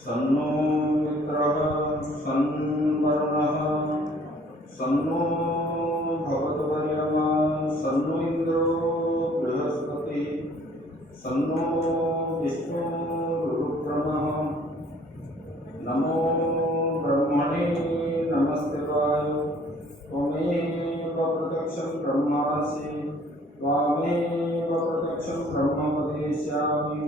सन्नो मित्रः सन्वरुणः सन्नो भगवद्वर्यमा सन्नो इन्द्रो बृहस्पतिः सन्नो विष्णुरुक्रमः नमो ब्रह्मणे नमस्ते वाय त्वमेव प्रत्यक्षं ब्रह्मासि त्वामेव प्रत्यक्षं ब्रह्म वदिष्यामि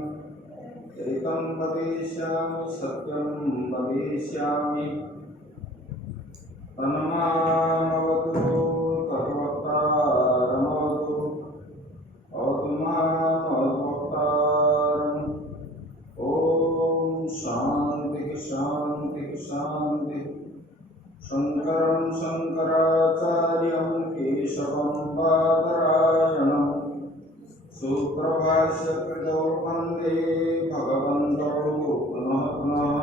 एकं वदिष्यामि सत्यं वदिष्यामि तन्मामवतु तद्वक्तारमवतु अवतु मामवक्तारम् ॐ शान्तिः शान्तिः शान्तिः शङ्करं शङ्कराचार्यं केशवं बादरायणं सूत्रभाष्यकृतौ वन्दे भगवन्तौ पुनः पुनः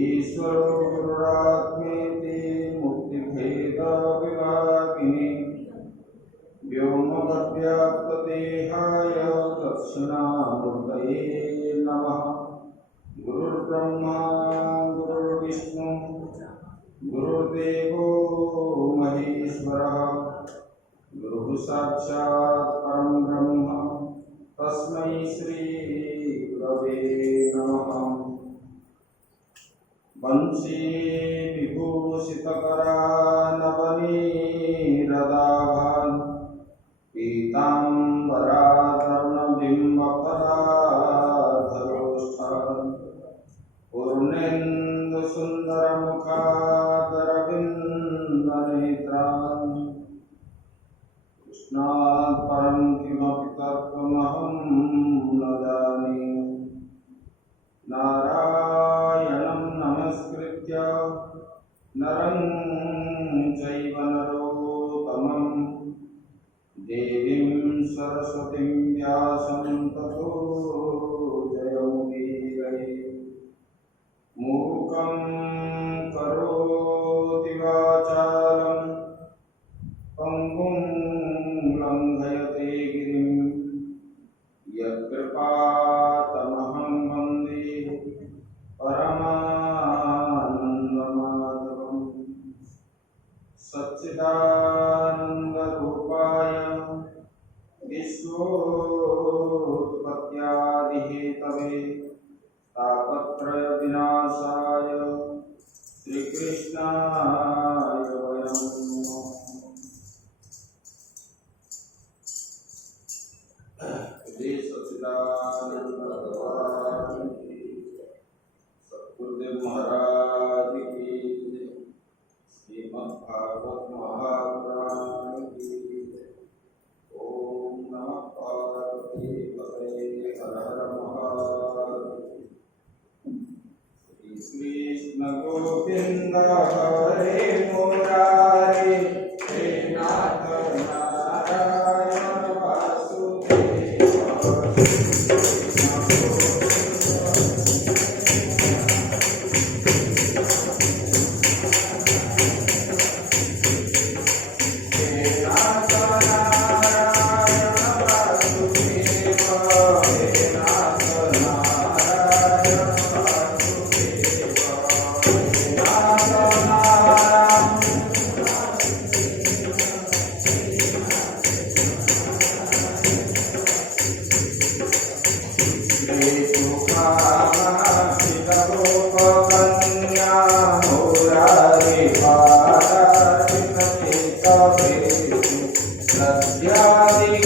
ईश्वरो गुरुरात्मेति मुक्तिभेदविभागिने व्योमवद्व्याप्तदेहाय दक्षिणामूर्तये नमः। गुरुर्ब्रह्मा गुरुर्विष्णु गुरुर्देवो महेश्वरः गुरुः साक्षात् परं ब्रह्म तस्मै श्री गुरवे नमः। वंशी विभूषितकरानवनीरदाभान् पीताम्बराधरुणबिम्बफलाधरोष्ठान् पूर्णेन्दुसुन्दरमुखादरविन्दनेत्रान् कृष्णात् परं किमपि तत्त्वमहं न जाने। नारायणं नमस्कृत्य नरं चैव नरोत्तमं देवीं सरस्वतीं व्यासं ततो जयमुदीरये। मूकं करोति वाचालं पङ्गुं लङ्घयते गिरिं यत्कृपातमहं वन्दे परमानन्दमाधवम्। सच्चिदानन्दरूपाय विश्वोत्पत्त्यादिहेतवे तापत्रयविनाशाय श्रीकृष्णाय वयं नमः। सच्चिदानंद भगवान की सद्गुरुदेव महाराज की श्रीमद्भागवत महापुराण की। ओम नमः पार्वती पतये हर हर महादेव। श्री कृष्ण गोविंद हरे मुरारी हे नाथ नारायण वासुदेव। नद्यादि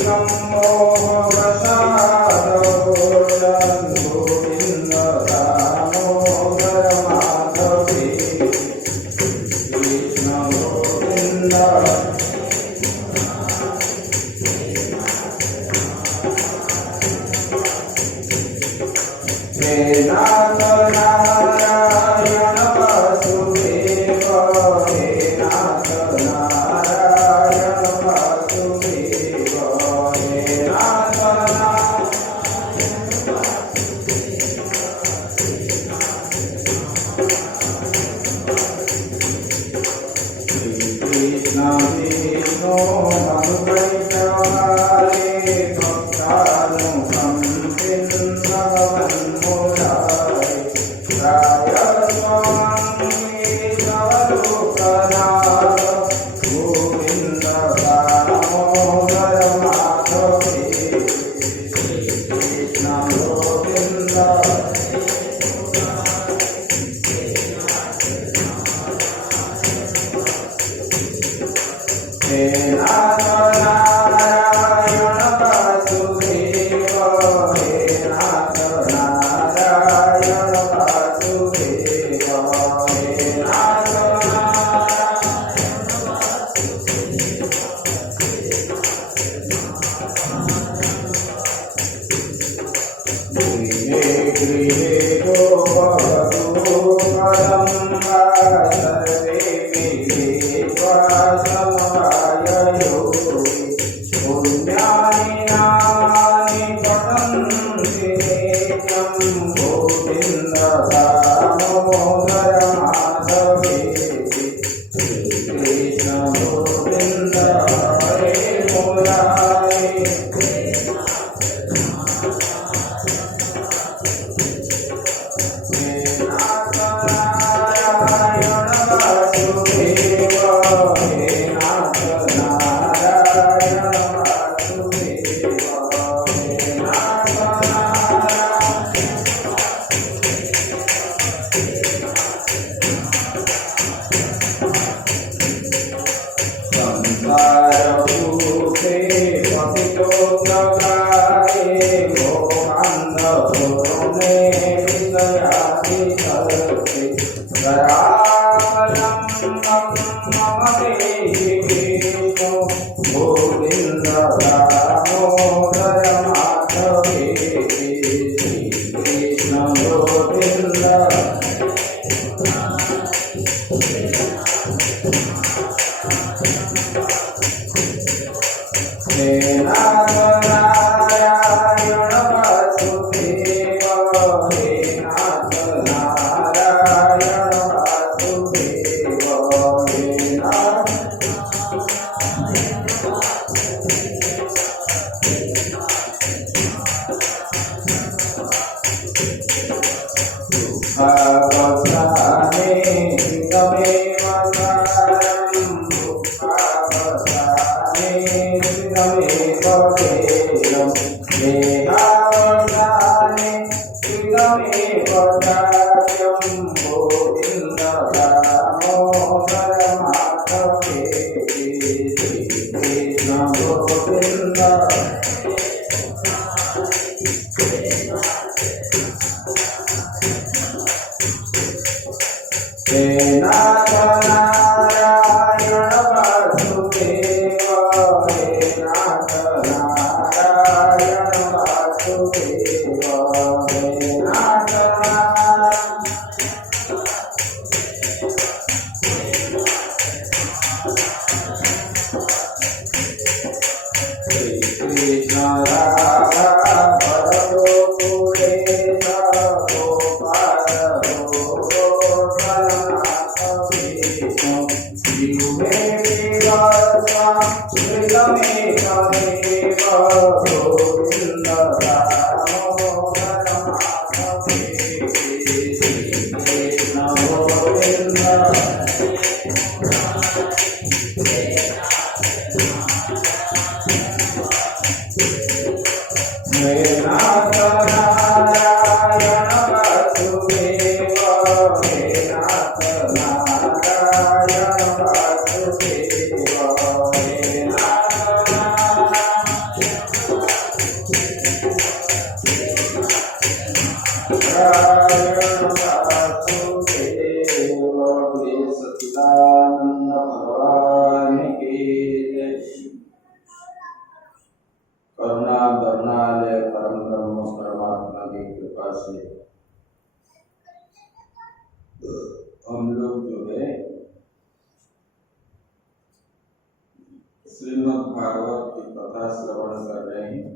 श्रीमद् भागवत की कथा श्रवण कर रहे हैं।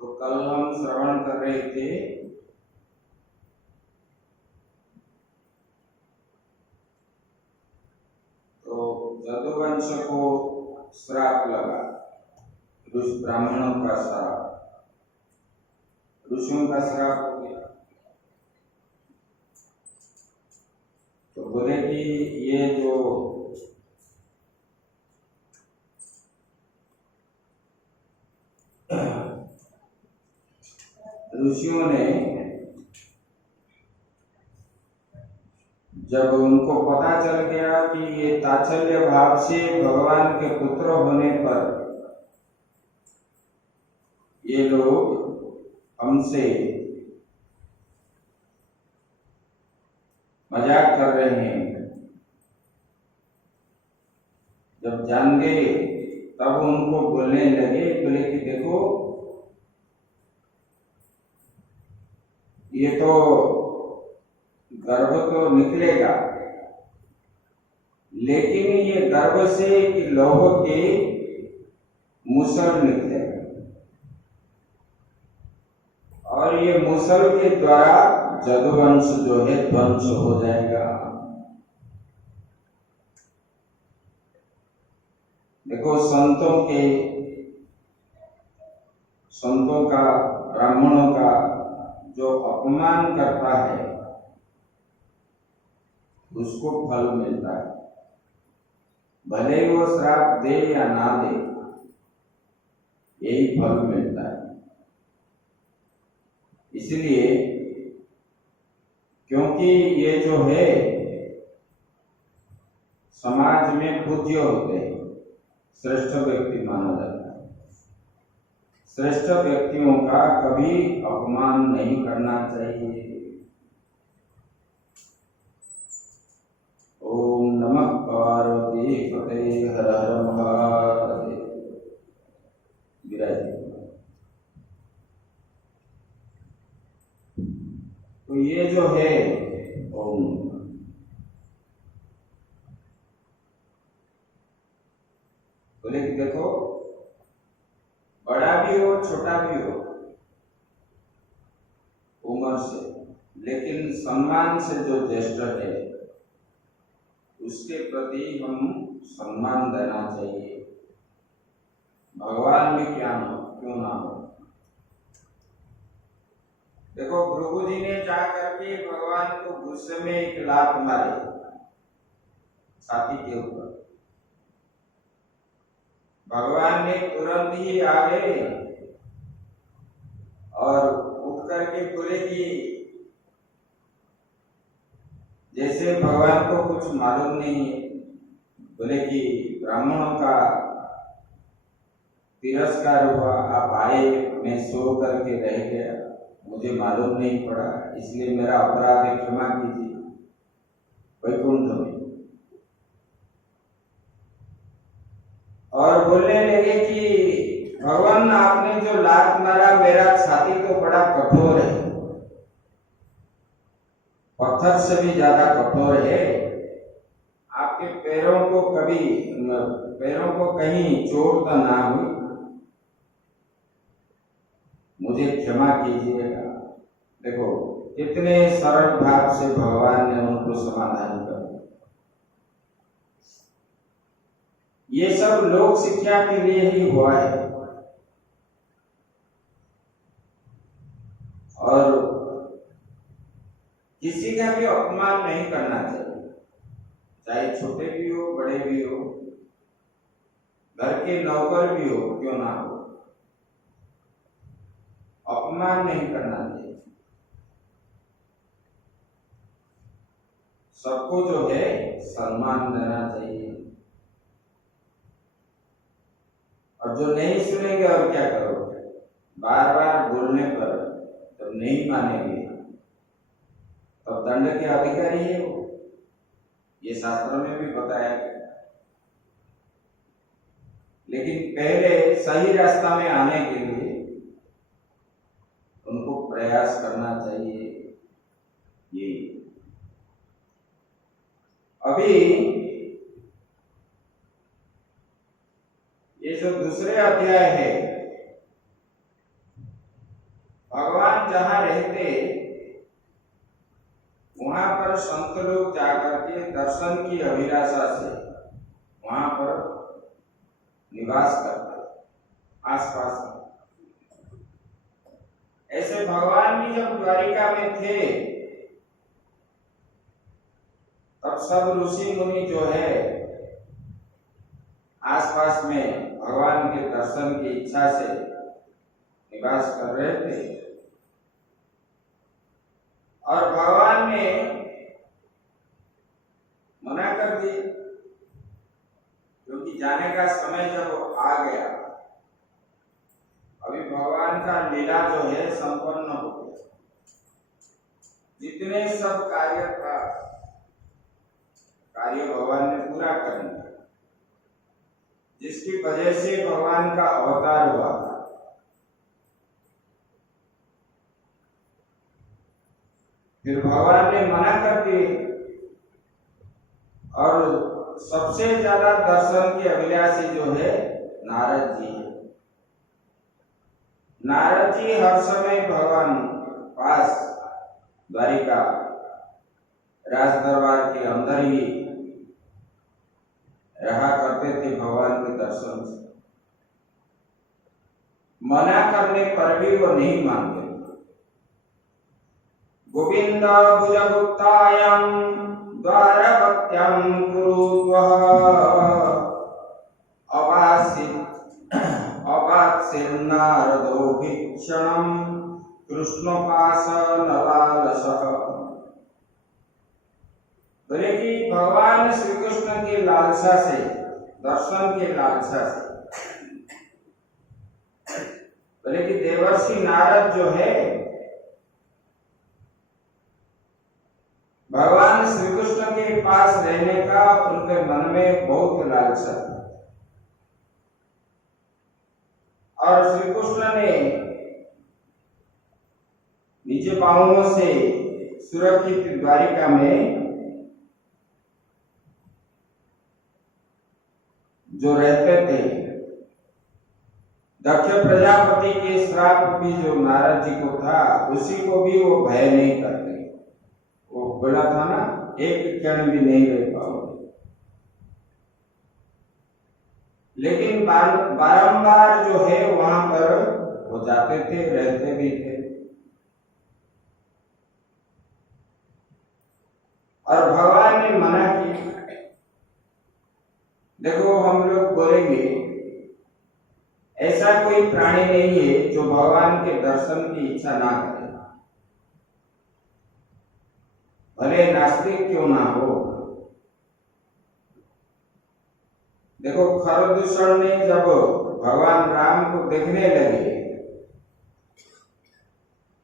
तो कल हम श्रवण कर रहे थे तो यदुवंश को श्राप लगा, ब्राह्मणों का श्राप, ऋषियों का श्राप हो गया। तो बोले कि ये जो ऋषियों ने जब उनको पता चल गया कि ये ताच्छल्य भाव से भगवान के पुत्र होने पर ये लोग हमसे मजाक कर रहे हैं, जब जान गए तब उनको बोलने लगे, बोले कि देखो ये तो गर्भ तो निकलेगा, लेकिन ये गर्भ से लौह के मुसल निकलेगा और ये मुसल के द्वारा यदुवंश जो है ध्वंस हो जाएगा। देखो संतों का, ब्राह्मणों का जो अपमान करता है उसको फल मिलता है, भले ही वो श्राप दे या ना दे, यही फल मिलता है। इसलिए क्योंकि ये जो है समाज में पूज्य होते हैं, श्रेष्ठ व्यक्ति माना जाता है। श्रेष्ठ व्यक्तियों का कभी अपमान नहीं करना चाहिए। ओम नमः पार्वती पते हर हर महादेव। विराज। तो ये जो है ओम, बोले कि देखो बड़ा भी हो छोटा भी हो उम्र से, लेकिन सम्मान से जो ज्येष्ठ है उसके प्रति हम सम्मान देना चाहिए, भगवान भी क्यों ना हो। देखो भृगु जी ने जा करके भगवान को गुस्से में एक लात मारी छाती के ऊपर, भगवान ने तुरंत ही आ गए और उठ करके बोले कि जैसे भगवान को कुछ मालूम नहीं है, बोले कि ब्राह्मणों का तिरस्कार हुआ, आप आए, मैं सो करके रह गया, मुझे मालूम नहीं पड़ा, इसलिए मेरा अपराध है, क्षमा कीजिए वैकुंठ में। और बोलने लगे कि भगवान आपने जो लात मारा, मेरा छाती तो बड़ा कठोर है, पत्थर से भी ज्यादा कठोर है, आपके पैरों को कहीं चोट तो ना हुई, मुझे क्षमा कीजिएगा। देखो कितने सरल भाव से भगवान ने उनको समाधान कर दिया। ये सब लोक शिक्षा के लिए ही हुआ है और किसी का भी अपमान नहीं करना चाहिए, चाहे छोटे भी हो बड़े भी हो, घर के नौकर भी हो क्यों ना हो, अपमान नहीं करना चाहिए। सबको जो है सम्मान देना चाहिए, और जो नहीं सुनेंगे और क्या करोगे, बार बार बोलने पर जब नहीं मानेंगे तब दंड के अधिकारी है वो, ये शास्त्रों में भी बताया गया। लेकिन पहले सही रास्ता में आने के लिए उनको प्रयास करना चाहिए। ये भी ये जो दूसरे अध्याय है, भगवान जहां रहते वहां पर संत लोग जाकर के दर्शन की अभिलाषा से वहां पर निवास करते आसपास में। ऐसे भगवान भी जब द्वारिका में थे तब सब ऋषि मुनि जो है आसपास में भगवान के दर्शन की इच्छा से निवास कर रहे थे। और भगवान ने मना कर दी, क्योंकि जाने का समय जब आ गया, अभी भगवान का लीला जो है संपन्न हो गया। जितने सब कार्य था, कार्य भगवान ने पूरा कर लिया, जिसकी वजह से भगवान का अवतार हुआ था। फिर भगवान ने मना कर दिए और सबसे ज्यादा दर्शन की अभिलाषी जो है नारद जी है। नारद जी हर समय भगवान पास द्वारिका राज दरबार के अंदर ही रहा करते थे भगवान के दर्शन से। मना करने पर भी वो नहीं मानते। गोविंद भुजगुप्तायां द्वारवत्यां कुरुत्वः अवात्सिन्नारदो भीक्षणं कृष्णोपासनलालसः। बोले कि भगवान श्री कृष्ण की लालसा से, दर्शन की लालसा से, बोले कि देवर्षि नारद जो है भगवान श्री कृष्ण के पास रहने का उनके मन में बहुत लालसा था। और श्री कृष्ण ने निज पांवों से सुरक्षित द्वारिका में जो रहते थे, दक्ष प्रजापति के श्राप भी जो नारद जी को था, उसी को भी वो भय नहीं करते। वो बोला था ना, एक क्षण भी नहीं रह पाओगे। लेकिन बारंबार जो है वहां पर वो जाते थे, रहते भी थे। और भगवान ने मना किया। देखो, हम लोग बोलेंगे ऐसा कोई प्राणी नहीं है जो भगवान के दर्शन की इच्छा ना करे, भले नास्तिक क्यों ना हो। देखो, खरदूषण ने जब भगवान राम को देखने लगे,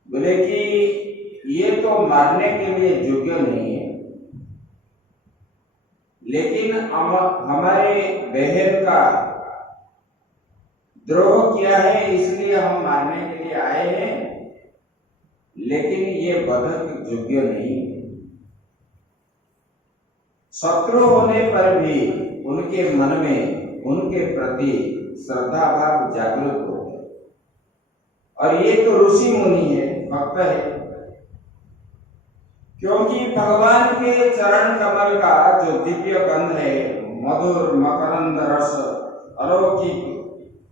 बोले कि ये तो मारने के लिए योग्य नहीं है, लेकिन हमारे बहन का द्रोह किया है, इसलिए हम मारने के लिए आए हैं, लेकिन ये बधक योग्य नहीं है। शत्रु होने पर भी उनके मन में उनके प्रति श्रद्धा भाव जागृत हो गए। और ये तो ऋषि मुनि है, भक्त है, क्योंकि भगवान के चरण कमल का जो दिव्य गंध है, मधुर मकरंद रस, अलौकिक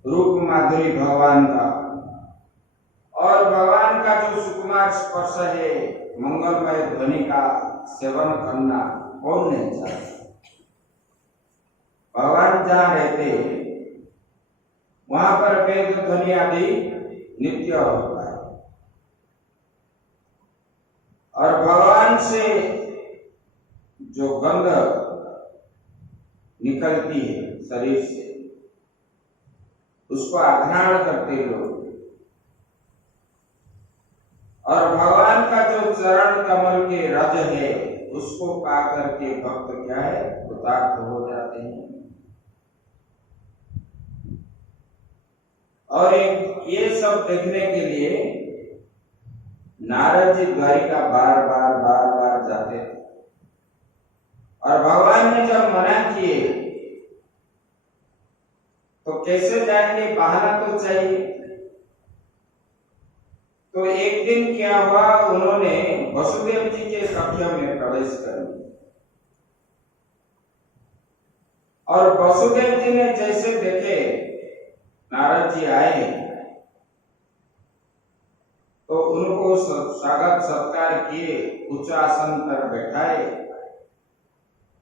रूप माधुरी भगवान का, और भगवान का जो सुकुमार स्पर्श है, मंगलमय ध्वनि का सेवन करना कौन नहीं चाहता। भगवान जहाँ रहते वहां पर वेद ध्वनि आदि नित्य होता है। और भगवान से जो गंध निकलती है शरीर से, उसको आघ्राण करते लोग। और भगवान का जो चरण कमल के रज है, उसको पा करके भक्त क्या है, कृतार्थ हो जाते हैं। और ये सब देखने के लिए नारद जी द्वारिका बार बार जाते थे। और भगवान ने जब मना किए तो कैसे जाएंगे, बहाना तो चाहिए। तो एक दिन क्या हुआ, उन्होंने वसुदेव जी के कक्ष में प्रवेश कर लिया और वसुदेव जी ने जैसे देखे नारद जी आए तो उनको स्वागत सत्कार किए, उच्च आसन पर बैठाए,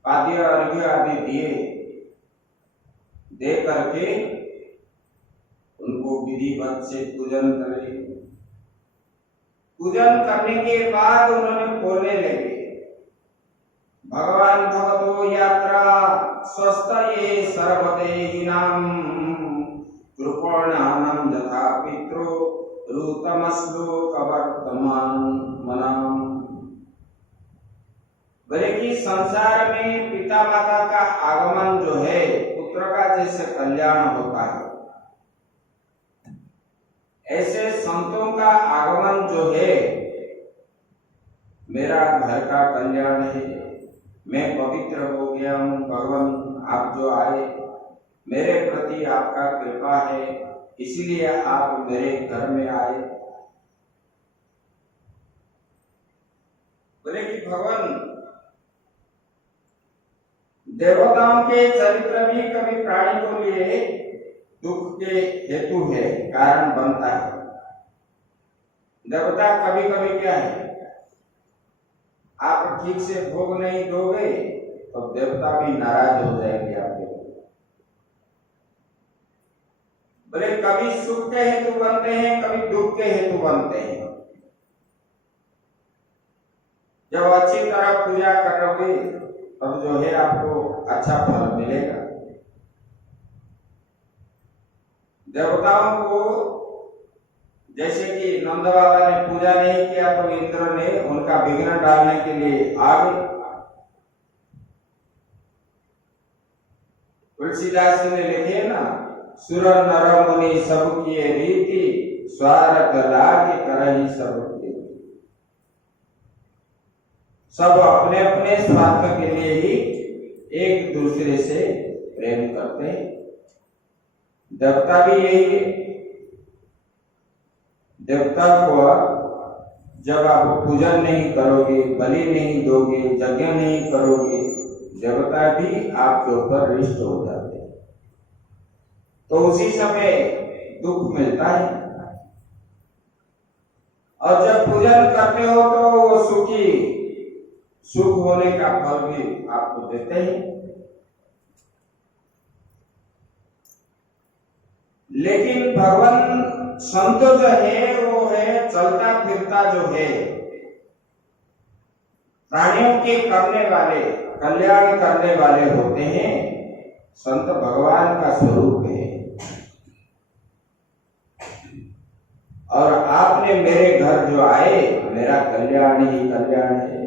पाद्य अर्घ्य आदि दिए, दे करके उनको विधिवत से पूजन करे। पूजन करने के बाद उन्होंने बोलने लगे, भगवान भगवतो यात्रा स्वस्थ ये सर्वदेहिनाम कृपणानां यथा पितरो रूतमश्लोक वर्तमान मनाम। बोले कि संसार में पिता माता का आगमन जो है पुत्र का जैसे कल्याण होता है, ऐसे संतों का आगमन जो है मेरा घर का कल्याण है। मैं पवित्र हो गया हूँ, भगवान आप जो आए मेरे प्रति आपका कृपा है, इसलिए आप मेरे घर में आए। बोले कि भगवान देवताओं के चरित्र भी कभी प्राणी को लिए दुख के हेतु है, कारण बनता है। देवता कभी कभी क्या है, आप ठीक से भोग नहीं दोगे तो देवता भी नाराज हो जाएंगे आपके ऊपर। बोले कभी सुख के हेतु बनते हैं, कभी दुख के हेतु बनते हैं। जब अच्छी तरह पूजा करोगे तब जो है आपको अच्छा फल मिलेगा। देवताओं को जैसे कि नंद बाबा ने पूजा नहीं किया तो इंद्र ने उनका विघ्न डालने के लिए आ गए। तुलसीदास ने लिखे ना, सुर नर मुनि सब किए रीति स्वार्थ लागे करहि सब के। सब अपने अपने स्वार्थ के लिए ही एक दूसरे से प्रेम करते हैं। देवता भी यही है। देवता को जब आप पूजन नहीं करोगे, बलि नहीं दोगे, यज्ञ नहीं करोगे, देवता भी आपके ऊपर रिष्ट हो जाते हैं, तो उसी समय दुख मिलता है। और जब पूजन करते हो तो वो सुख होने का फल भी आपको देते हैं। लेकिन भगवान संत जो है वो है चलता फिरता जो है, प्राणियों के करने वाले, कल्याण करने वाले होते हैं। संत भगवान का स्वरूप है। और आपने मेरे घर जो आए मेरा कल्याण ही कल्याण है।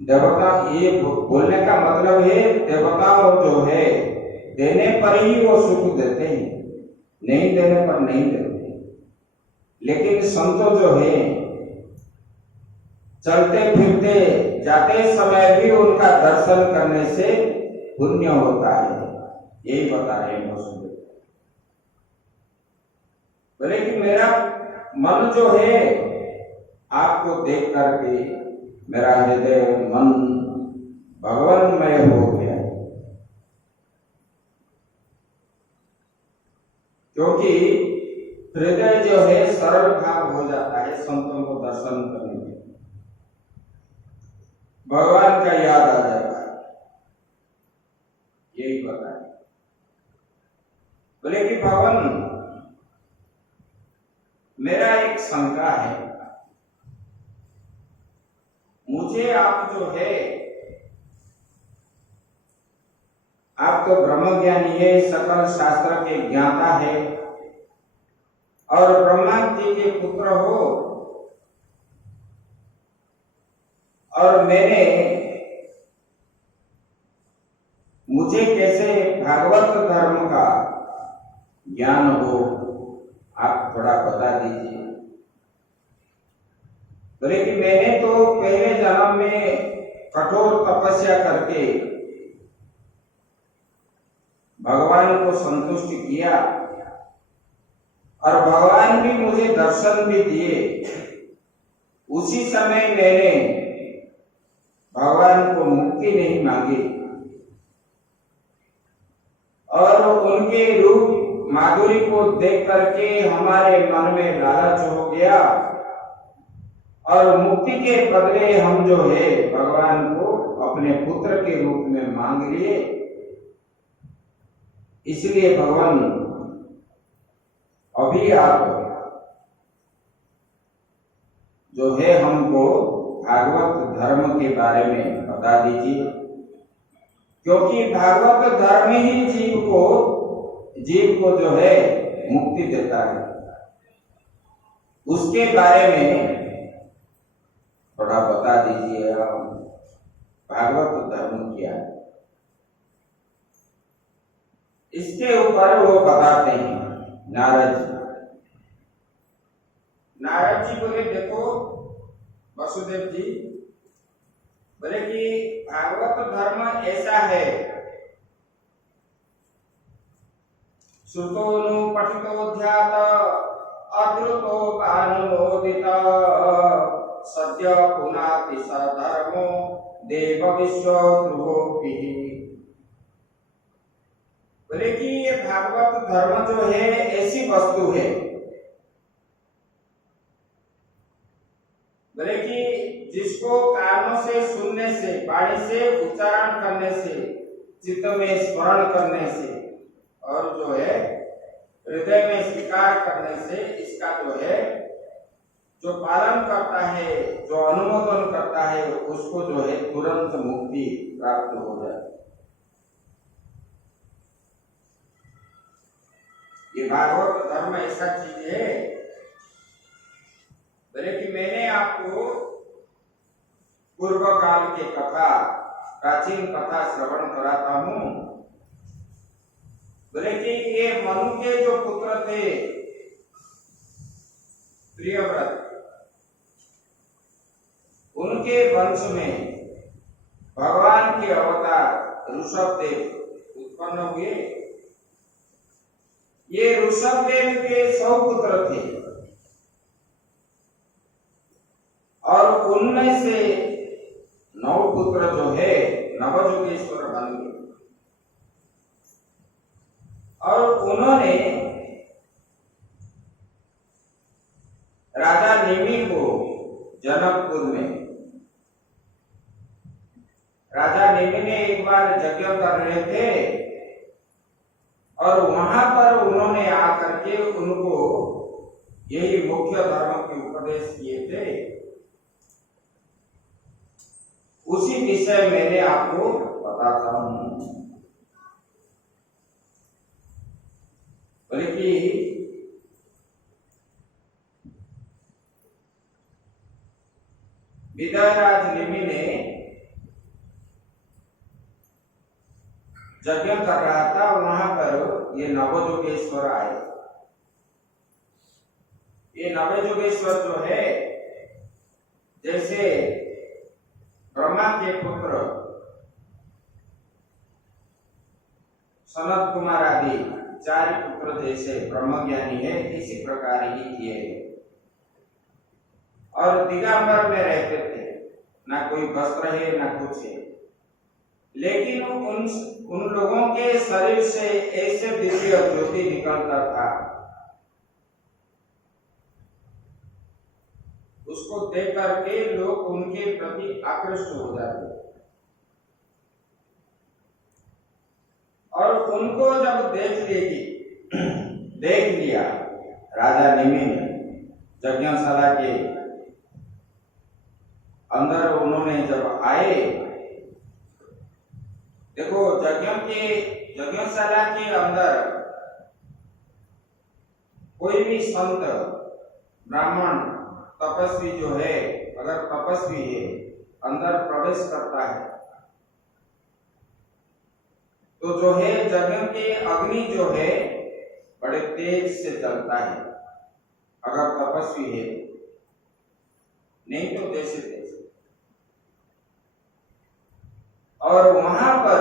देवता, ये बोलने का मतलब है देवताओं जो है देने पर ही वो सुख देते हैं, नहीं देने पर नहीं देते। लेकिन संत जो है चलते फिरते जाते समय भी उनका दर्शन करने से पुण्य होता है, यही बता रहे हैं वसुदेव। बोले कि मेरा मन जो है आपको देख करके मेरा हृदय मन भगवानमय हो गया, क्योंकि हृदय जो है सरल भाव हो जाता है संतों को दर्शन करने में, भगवान का याद आ जाता है, यही बताए। बोले कि भगवान मेरा एक शंका है, मुझे आप जो है, आप तो ब्रह्म ज्ञानी है, सकल शास्त्र के ज्ञाता है और ब्रह्मा जी के पुत्र हो, और मुझे कैसे भागवत धर्म का ज्ञान हो, आप थोड़ा बता दीजिए। बोले कि मैंने तो पहले जन्म में कठोर तपस्या करके भगवान को संतुष्ट किया और भगवान भी मुझे दर्शन भी दिए। उसी समय मैंने भगवान को मुक्ति नहीं मांगी और उनके रूप माधुरी को देख करके हमारे मन में लालच हो गया और मुक्ति के बदले हम जो है भगवान को अपने पुत्र के रूप में मांग लिए। इसलिए भगवान अभी आप जो है हमको भागवत धर्म के बारे में बता दीजिए, क्योंकि भागवत धर्म ही जीव को जो है मुक्ति देता है। उसके बारे में थोड़ा बता दीजिए, भागवत धर्म क्या है। इसके ऊपर वो बताते हैं नारद जी बोले, देखो वसुदेव जी बोले कि भागवत धर्म ऐसा है, श्रुतोनु पठितोऽध्यात अद्रुतो अनुमोदित सद्य पुनाति स धर्मो देव विश्व ध्रुवोऽपि। बोले कि ये भागवत धर्म जो है ऐसी वस्तु है, बोले कि जिसको कानों से सुनने से, वाणी से उच्चारण करने से, चित्त में स्मरण करने से और जो है हृदय में स्वीकार करने से, इसका जो है जो पालन करता है, जो अनुमोदन करता है, उसको जो है तुरंत मुक्ति प्राप्त हो जाए। ये भागवत धर्म ऐसा चीज है। बोले कि मैंने आपको पूर्व काल के कथा, प्राचीन कथा श्रवण कराता हूं। बोले कि ये मनु के जो पुत्र थे प्रियव्रत, उनके वंश में भगवान के अवतार ऋषभदेव उत्पन्न हुए। ये ऋषभदेव के 100 पुत्र थे और उनमें से 9 पुत्र जो है नवजुगेश्वर बन गए और उन्होंने राजा नेमि को जनकपुर में, राजा नेमि ने एक बार यज्ञ कर रहे थे और वहां पर उन्होंने आकर के उनको यही मुख्य धर्म के उपदेश किए थे। उसी विषय मैंने आपको बताता हूं। बोले कि विदयराज नेमि ने यज्ञ कर रहा था, वहां पर ये नवजुगेश्वर आए। ये नवजुगेश्वर जो है जैसे ब्रह्मा के पुत्र सनत कुमार आदि 4 पुत्र जैसे ब्रह्मज्ञानी है, इसी प्रकार ही ये और दिगंबर में रहते थे, ना कोई वस्त्र है ना कुछ है, लेकिन उन लोगों के शरीर से ऐसे दिव्य ज्योति निकलता था, उसको देख करके लोग उनके प्रति आकृष्ट हो जाते और उनको जब देख लिया राजा नेमि ने, यज्ञशाला के अंदर उन्होंने जब आए, देखो यज्ञशाला के अंदर कोई भी संत ब्राह्मण तपस्वी जो है, अगर तपस्वी है, अंदर प्रवेश करता है तो जो है यज्ञ के अग्नि जो है बड़े तेज से चलता है, अगर तपस्वी है, नहीं तो जैसे तैसे। और वहां पर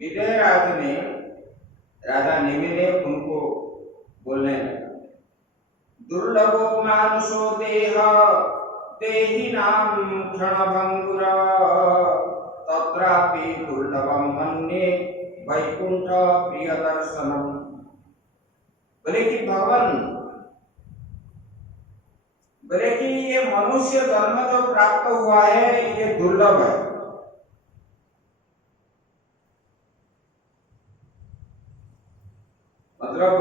विजयराज ने, राजा नेमि ने उनको बोलने लगा, दुर्लभो मानुषो देह देहि नाम क्षणभंगुर तत्रापि दुर्लभम मन्ये वैकुंठ प्रिय दर्शनम। बोले कि भगवान, बोले कि ये मनुष्य जन्म जो प्राप्त हुआ है ये दुर्लभ है। मतलब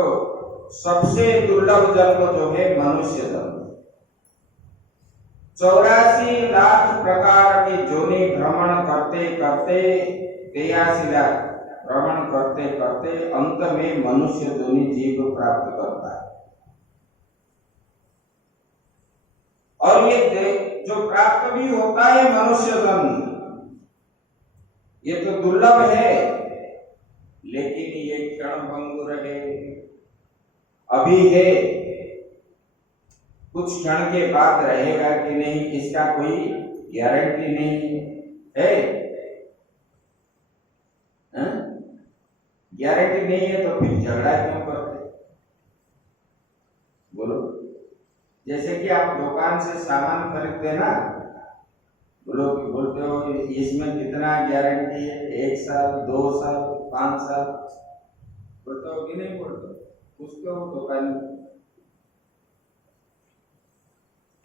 सबसे दुर्लभ जन्म जो है मनुष्य जन्म। 84 लाख प्रकार की जोनि भ्रमण करते करते 83 लाख भ्रमण करते करते अंत में मनुष्य जोनि जीव प्राप्त करता है। और ये जो प्राप्त भी होता है मनुष्य जन्म, ये तो दुर्लभ है, लेकिन ये क्षणभंगुर है, अभी है, कुछ क्षण के बाद रहेगा कि नहीं इसका कोई गारंटी नहीं है। गारंटी नहीं है तो फिर झगड़ा क्यों करते? बोलो, जैसे कि आप दुकान से सामान खरीदते ना, बोलते हो इसमें कितना गारंटी है, 1 साल 2 साल 5 साल, बोलते हो कि नहीं बोलते? पूछते हो दुकान।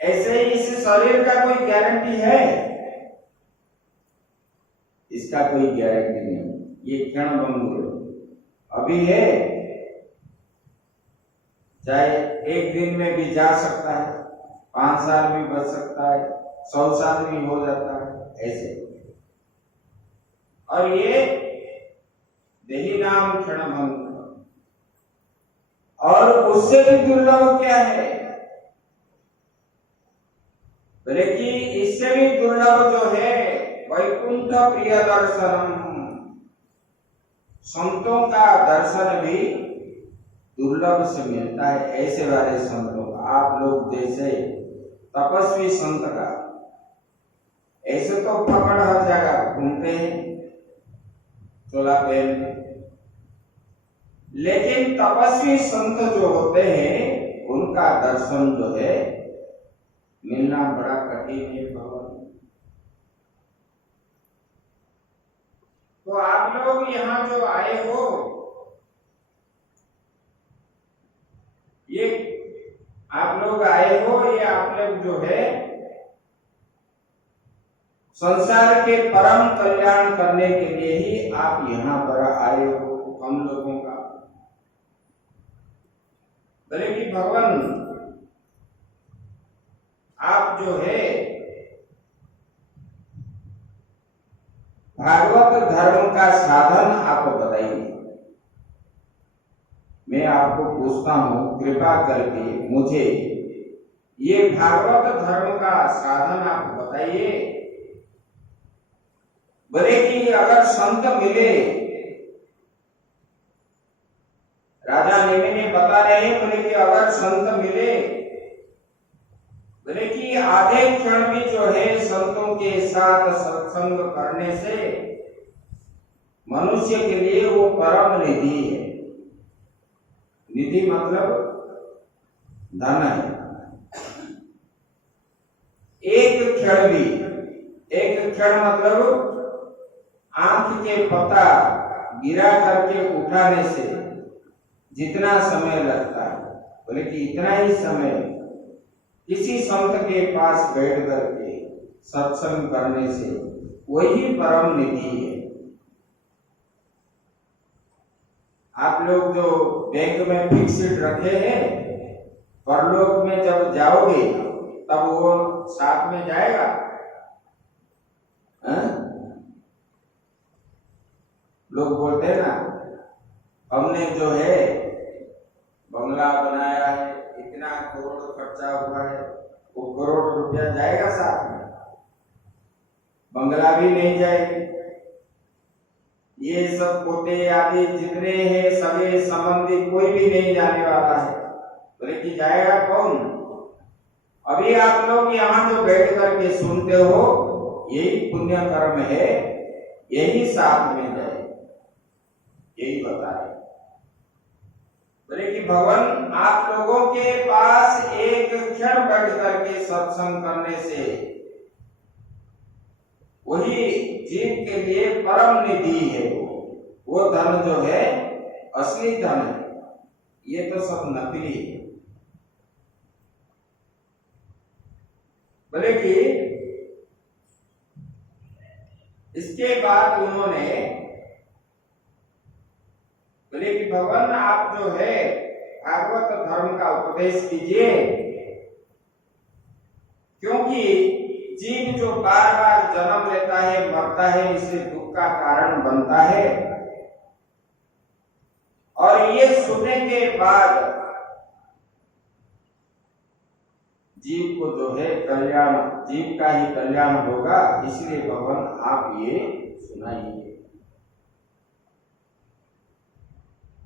ऐसे ही इस शरीर का कोई गारंटी है? इसका कोई गारंटी नहीं, ये क्षणभंगुर अभी है, चाहे 1 दिन में भी जा सकता है, 5 साल भी बच सकता है, 100 साल भी हो जाता है, ऐसे। और ये देही नाम क्षणभंगुर। और उससे भी दुर्लभ क्या है? बोले कि इससे भी दुर्लभ जो है वैकुंठ प्रिय दर्शनम, संतों का दर्शन भी दुर्लभ से मिलता है। ऐसे वाले संतों का, आप लोग जैसे तपस्वी संत का, ऐसे तो पकड़ हर जगह घूमते हैं चोला पहन के, लेकिन तपस्वी संत जो होते हैं उनका दर्शन जो है मिलना बड़ा कठिन है भगवान। तो आप लोग यहाँ जो आए हो, ये आप लोग आए हो, ये आप लोग जो है संसार के परम कल्याण करने के लिए ही आप यहाँ पर आए हो। हम लोगों का बोले कि भगवान, आप जो है भागवत धर्म का साधन आप बताइए। मैं आपको पूछता हूं, कृपा करके मुझे ये भागवत धर्म का साधन आप बताइए। बोले कि अगर संत मिले, राजा नेमि ने बता रहे हैं, बोले कि अगर संत मिले, बोले कि आधे क्षण भी जो है संतों के साथ सत्संग करने से मनुष्य के लिए वो परम निधि है। निधि मतलब धन है। एक क्षण भी, एक क्षण मतलब आंख के पता गिरा करके उठाने से जितना समय लगता है, बोले कि इतना ही समय किसी संत के पास बैठ करके सत्संग करने से वही परम निधि है। आप लोग जो बैंक में फिक्स्ड रखे हैं, परलोक में जब जाओगे तब वो साथ में जाएगा। लोग बोलते हैं ना, हमने जो है बंगला बनाया है, इतना करोड़ खर्चा हुआ है, वो करोड़ रुपया जाएगा साथ में? बंगला भी नहीं जाएगी। ये सब पोते आदि जितने हैं सगे संबंधी कोई भी नहीं जाने वाला है, बोले कि जाएगा कौन? अभी आप लोग यहाँ जो बैठ करके सुनते हो, यही पुण्य कर्म है, यही साथ में जाए, यही बता रहे। बोले कि भगवान आप लोगों के पास एक क्षण बैठ करके सत्संग करने से वही जीव के लिए परम निधि है। वो धन जो है असली धन है, ये तो सब नकली है। बोले कि इसके बाद उन्होंने बोले कि भगवान आप जो है भागवत धर्म का उपदेश कीजिए, क्योंकि जीव जो बार बार जन्म लेता है, मरता है, इससे दुख का कारण बनता है। और ये सुनने के बाद जीव को जो है कल्याण, जीव का ही कल्याण होगा, इसलिए भगवान आप ये सुनाइए।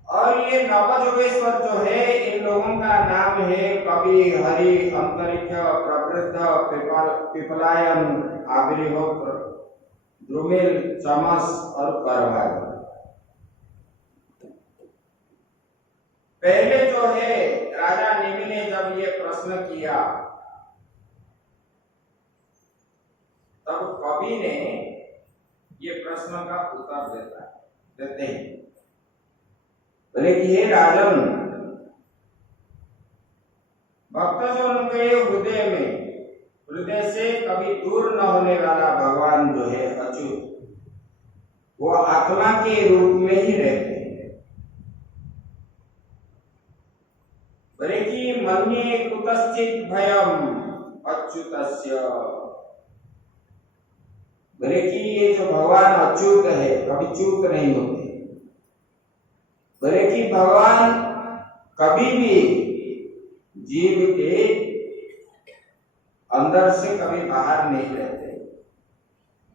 और ये नवजोगेश्वर जो है, इन लोगों का नाम है कवि, हरि, अंतरिक्ष, प्रवृद्ध, पिपलायन, आविर्होत्र, द्रुमिल, चमस और करभाग। पहले जो है राजा निमि ने जब ये प्रश्न किया, तब कवि ने ये प्रश्न का उत्तर देते हैं। बोले कि हे राजन, भक्तजन के हृदय से कभी दूर न होने वाला भगवान जो है अच्युत, वो आत्मा के रूप में ही रहते हैं। बोले कि मन्ये कुतश्चित भयम अच्युतस्य। बोले कि ये जो भगवान अच्युत है, कभी च्युत नहीं होते। बोले कि भगवान कभी भी जीव के अंदर से कभी बाहर नहीं रहते,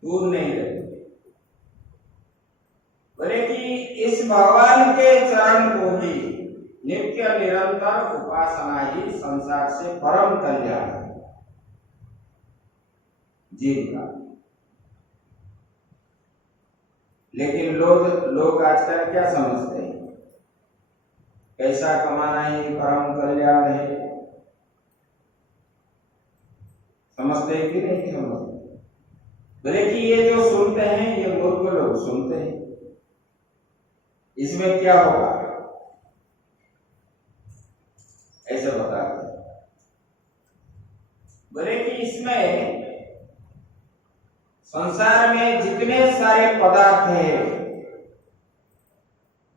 दूर नहीं रहते। बोले कि इस भगवान के चरण को ही नित्य निरंतर उपासना ही संसार से परम कल्याण है जीव का। लेकिन लोग आजकल क्या समझते हैं, पैसा कमाना ही परम कल्याण है, समझते हैं कि नहीं समझते? बोले कि ये जो सुनते हैं ये मूर्ख लोग सुनते हैं, इसमें क्या होगा ऐसे बताते हैं। बोले कि इसमें संसार में जितने सारे पदार्थ हैं,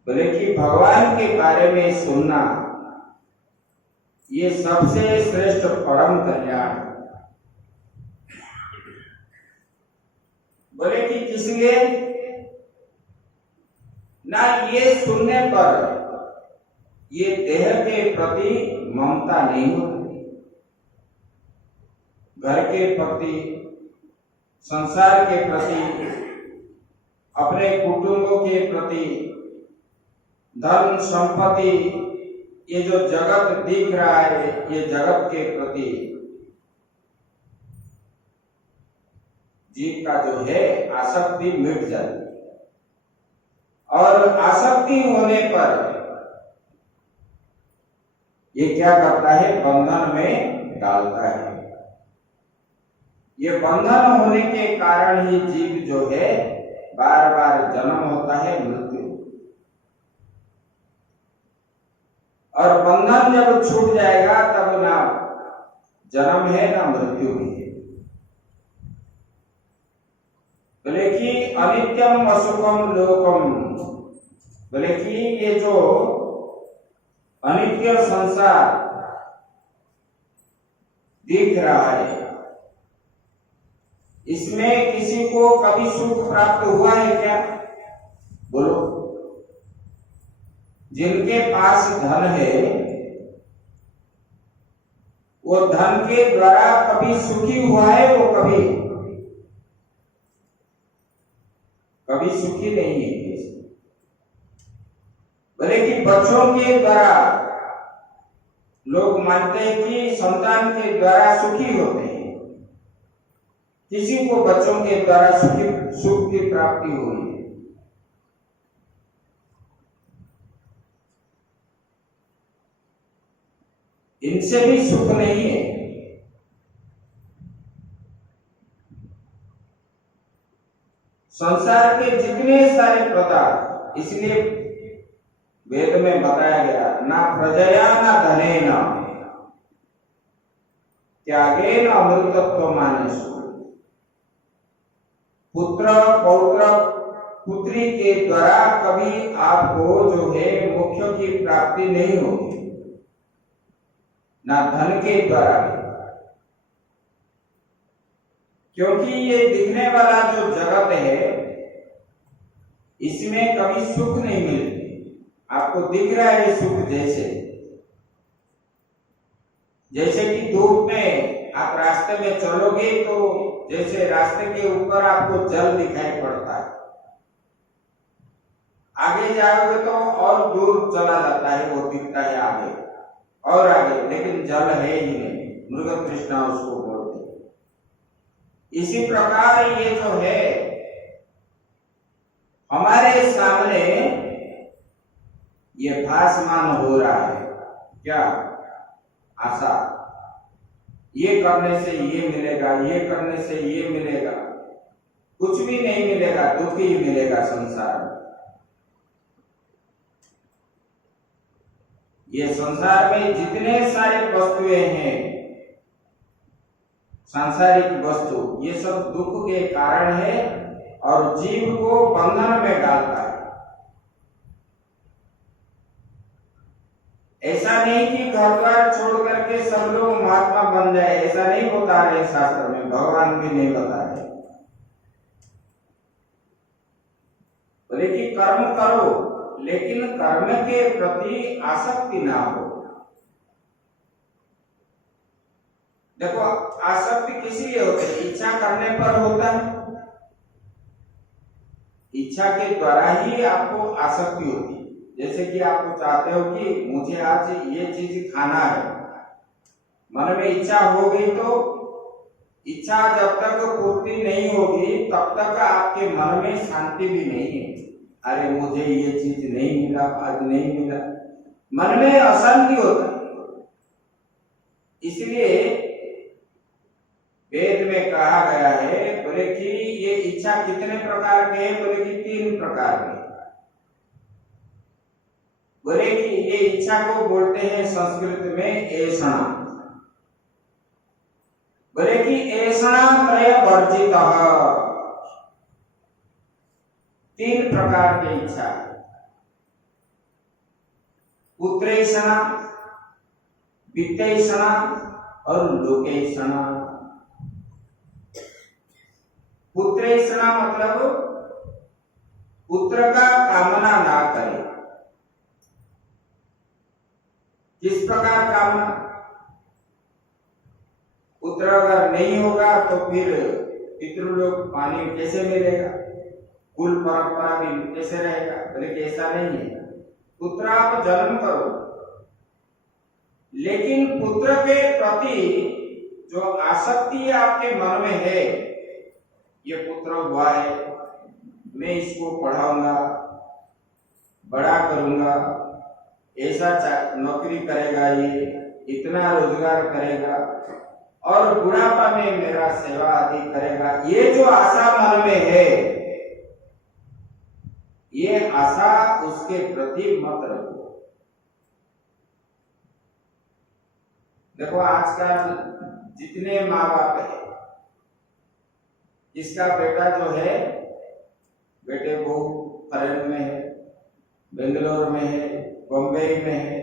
बोले कि भगवान के बारे में सुनना ये सबसे श्रेष्ठ परम कल्याण। बोले कि किस लिए ना, ये सुनने पर ये देह के प्रति ममता नहीं होती, घर के प्रति, संसार के प्रति, अपने कुटुंबों के प्रति, धन संपत्ति, ये जो जगत दिख रहा है, ये जगत के प्रति जीव का जो है आसक्ति मिट जाती है। और आसक्ति होने पर ये क्या करता है, बंधन में डालता है। ये बंधन होने के कारण ही जीव जो है बार बार जन्म होता है, मृत्यु। और बंधन जब छूट जाएगा तब ना जन्म है ना मृत्यु है। बोले कि अनित्यम असुखम लोकम। बोले कि ये जो अनित्य संसार दिख रहा है, इसमें किसी को कभी सुख प्राप्त हुआ है क्या? बोलो। जिनके पास धन है वो धन के द्वारा कभी सुखी हुआ है? वो कभी सुखी नहीं है। बोले कि बच्चों के द्वारा लोग मानते हैं कि संतान के द्वारा सुखी होते हैं, किसी को बच्चों के द्वारा सुख की प्राप्ति हुई है। इनसे भी सुख नहीं है। संसार के जितने सारे पदार्थ, इसलिए वेद में बताया गया, ना प्रजया ना धने न त्यागे न अमृतत्व मानेसु। पुत्र पौत्र पुत्री के द्वारा कभी आपको जो है मोक्ष की प्राप्ति नहीं होगी, ना धन के द्वारा, क्योंकि ये दिखने वाला जो जगत है इसमें कभी सुख नहीं मिलती। आपको दिख रहा है सुख, जैसे कि धूप में आप रास्ते में चलोगे तो जैसे रास्ते के ऊपर आपको जल दिखाई पड़ता है, आगे जाओगे तो और दूर चला जाता है, वो दिखता है आगे और आगे, लेकिन जल है ही नहीं, मृग तृष्णा उसको बोलते हैं। इसी प्रकार ये जो है हमारे सामने ये भासमान हो रहा है, क्या आशा, ये करने से ये मिलेगा, ये करने से ये मिलेगा, कुछ भी नहीं मिलेगा, दुख ही मिलेगा संसार में। ये संसार में जितने सारे वस्तुएं हैं, सांसारिक वस्तु, ये सब दुख के कारण है और जीव को बंधन में डालता है। ऐसा नहीं कि घर द्वार छोड़ करके सब लोग महात्मा बन जाए, ऐसा नहीं बता रहे शास्त्र में, भगवान भी नहीं बता रहे। बोले कि कर्म करो, लेकिन कर्म के प्रति आसक्ति ना हो। देखो, आसक्ति किसी लिए होती है? इच्छा करने पर होता है। इच्छा के द्वारा ही आपको आसक्ति होती है। जैसे कि आपको चाहते हो कि मुझे आज ये चीज खाना है, मन में इच्छा हो गई, तो इच्छा जब तक पूर्ति नहीं होगी तब तक आपके मन में शांति भी नहीं है। अरे मुझे ये चीज नहीं मिला, आज नहीं मिला, मन में अशांति होता है। इसलिए वेद में कहा गया है, बोले कि ये इच्छा कितने प्रकार के हैं? बोले कि 3 प्रकार के। बोले कि ये इच्छा को बोलते हैं संस्कृत में ऐषणा। बोले कि ऐषणा त्रय वर्जित, 3 प्रकार की इच्छा, पुत्रैषणा, वित्तैषणा और लोकैषणा। पुत्रैषणा मतलब पुत्र का कामना ना करे। किस प्रकार कामना? पुत्र अगर नहीं होगा तो फिर पितृलोक पानी कैसे मिलेगा, कुल परंपरा भी कैसे रहेगा? बोले कि ऐसा नहीं है, पुत्र आप जन्म करो, लेकिन पुत्र के प्रति जो आसक्ति आपके मन में है, ये पुत्र हुआ है, मैं इसको पढ़ाऊंगा, बड़ा करूंगा, ऐसा नौकरी करेगा, ये इतना रोजगार करेगा और बुढ़ापा में मेरा सेवा आदि करेगा, ये जो आशा मन में है, ये आशा उसके प्रति मत रखो। देखो, आजकल जितने माँ बाप है, इसका बेटा जो है, बेटे वो फॉरेन में है, बेंगलोर में है, बम्बई में है,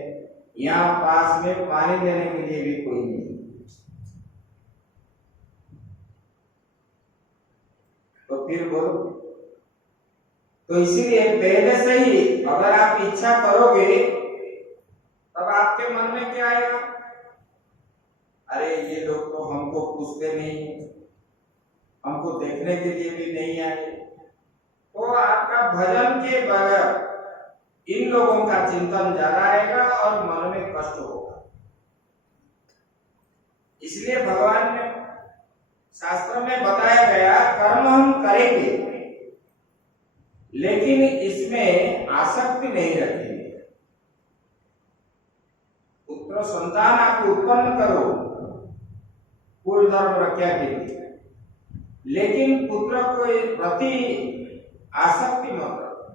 यहाँ पास में पानी देने के लिए भी कोई नहीं। तो फिर बोलो, तो इसीलिए पहले से ही अगर आप इच्छा करोगे तब आपके मन में क्या आएगा? अरे ये लोग तो हमको पूछते नहीं, हमको देखने के लिए भी नहीं आए, तो आपका भजन के बगैर इन लोगों का चिंतन ज्यादा आएगा और मन में कष्ट होगा। इसलिए भगवान ने शास्त्र में बताया गया कर्म हम करेंगे, लेकिन इसमें आसक्ति नहीं रखेंगे। पुत्र संतान आप उत्पन्न करो कुल धर्म रक्षा के लिए, लेकिन पुत्र को प्रति आसक्ति मत रखो।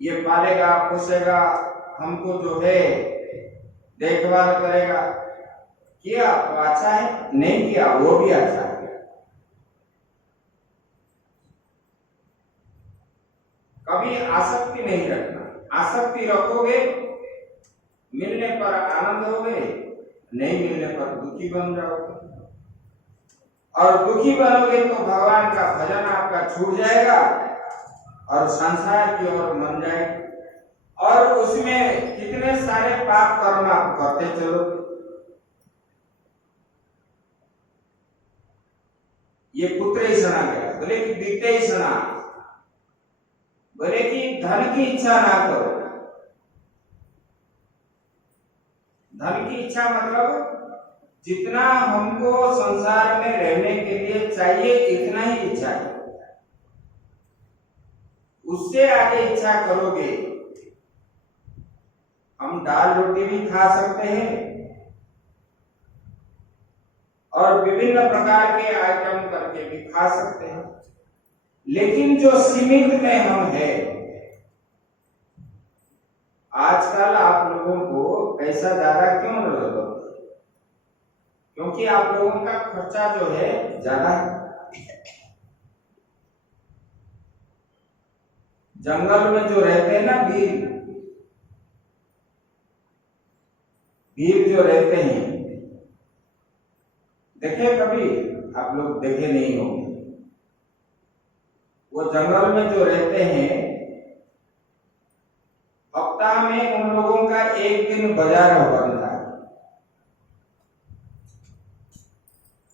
ये पालेगा पोसेगा, हमको जो है देखभाल करेगा, किया तो अच्छा है, नहीं किया वो भी अच्छा है। कभी आसक्ति नहीं रखना। आसक्ति रखोगे मिलने पर आनंद होगे, नहीं मिलने पर दुखी बन जाओगे, और दुखी बनोगे तो भगवान का भजन आपका छूट जाएगा और संसार की ओर मन जाएगा, और उसमें कितने सारे पाप कर्म आप करते चलोगे। ये पुत्र ही सुना गया, बोले कि बीते ही सुना, बोले कि धन की इच्छा ना करो। धन की इच्छा मतलब जितना हमको संसार में रहने के लिए चाहिए इतना ही इच्छा है, उससे आगे इच्छा करोगे। हम दाल रोटी भी खा सकते हैं और विभिन्न प्रकार के आइटम करके भी खा सकते हैं, लेकिन जो सीमित में हम है, आजकल आप लोगों को पैसा ज्यादा क्यों लगता? क्योंकि आप लोगों का खर्चा जो है ज्यादा है। जंगल में जो रहते हैं ना वीर जो रहते हैं, देखे कभी आप लोग? देखे नहीं होंगे। वो जंगल में जो रहते हैं, हफ्ता में उन लोगों का एक दिन बाजार बनता है,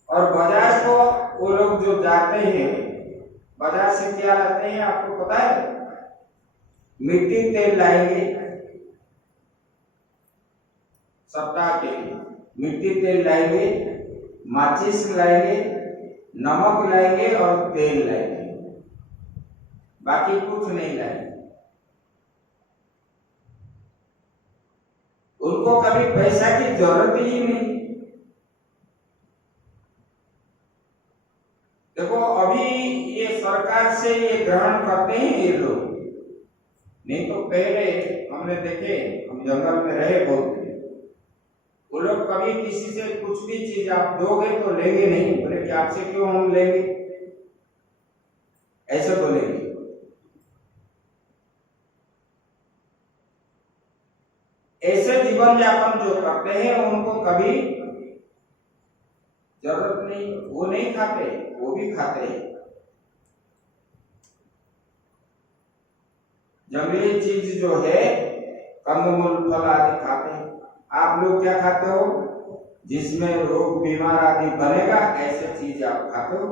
और बाजार को वो लोग जो जाते हैं, बाजार से क्या लाते हैं आपको पता है? मिट्टी तेल लाएंगे सप्ताह के लिए, मिट्टी तेल लाएंगे, माचिस लाएंगे, नमक लाएंगे और तेल लाएंगे, बाकी कुछ नहीं लाएंगे। उनको कभी पैसा की जरूरत ही नहीं। देखो अभी ये सरकार से ये ग्रहण करते हैं ये लोग, नहीं तो पहले हमने देखे, हम जंगल में रहे बहुत, वो लोग कभी किसी से कुछ भी चीज आप दोगे तो लेंगे नहीं, बोले कि आपसे क्यों हम लेंगे, ऐसे बोलेंगे। ऐसे जीवन यापन जो करते हैं उनको कभी जरूरत नहीं, वो नहीं खाते, वो भी खाते हैं। जंगली चीज जो है, कंदमूल फल आदि खाते हैं। आप लोग क्या खाते हो? जिसमें रोग बीमार आदि बनेगा ऐसे चीज आप खाते हो।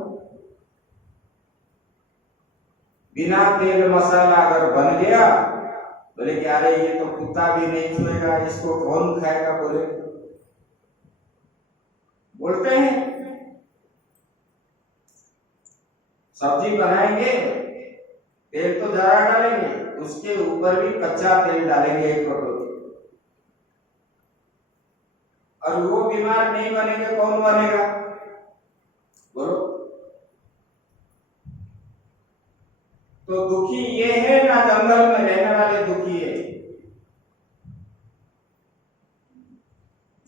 बिना तेल मसाला अगर बन गया, बोले कि अरे ये तो कुत्ता भी नहीं छुएगा, इसको कौन खाएगा, बोलते हैं। सब्जी बनाएंगे, तेल तो जरा डालेंगे, उसके ऊपर भी कच्चा तेल डालेंगे एक कटोरी, और वो बीमार नहीं बनेगा, कौन बनेगा बोलो? तो दुखी ये है ना जंगल में रहने वाले दुखी है।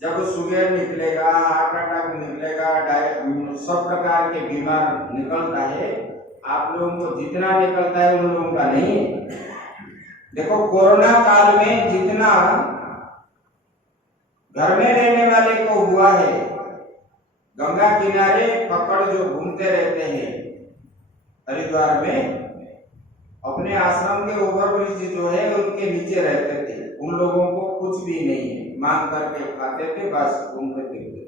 जब शुगर निकलेगा, हार्ट अटैक निकलेगा, सब प्रकार के बीमार निकलता है, आप लोगों को जितना निकलता है उन लोगों का नहीं है। देखो कोरोना काल में जितना घर में रहने वाले को हुआ है, गंगा किनारे पकड़ जो घूमते रहते हैं हरिद्वार में, अपने आश्रम के ओवरब्रिज जो है उनके नीचे रहते थे, उन लोगों को कुछ भी नहीं है, मांग करके खाते थे, बस घूमते फिरते।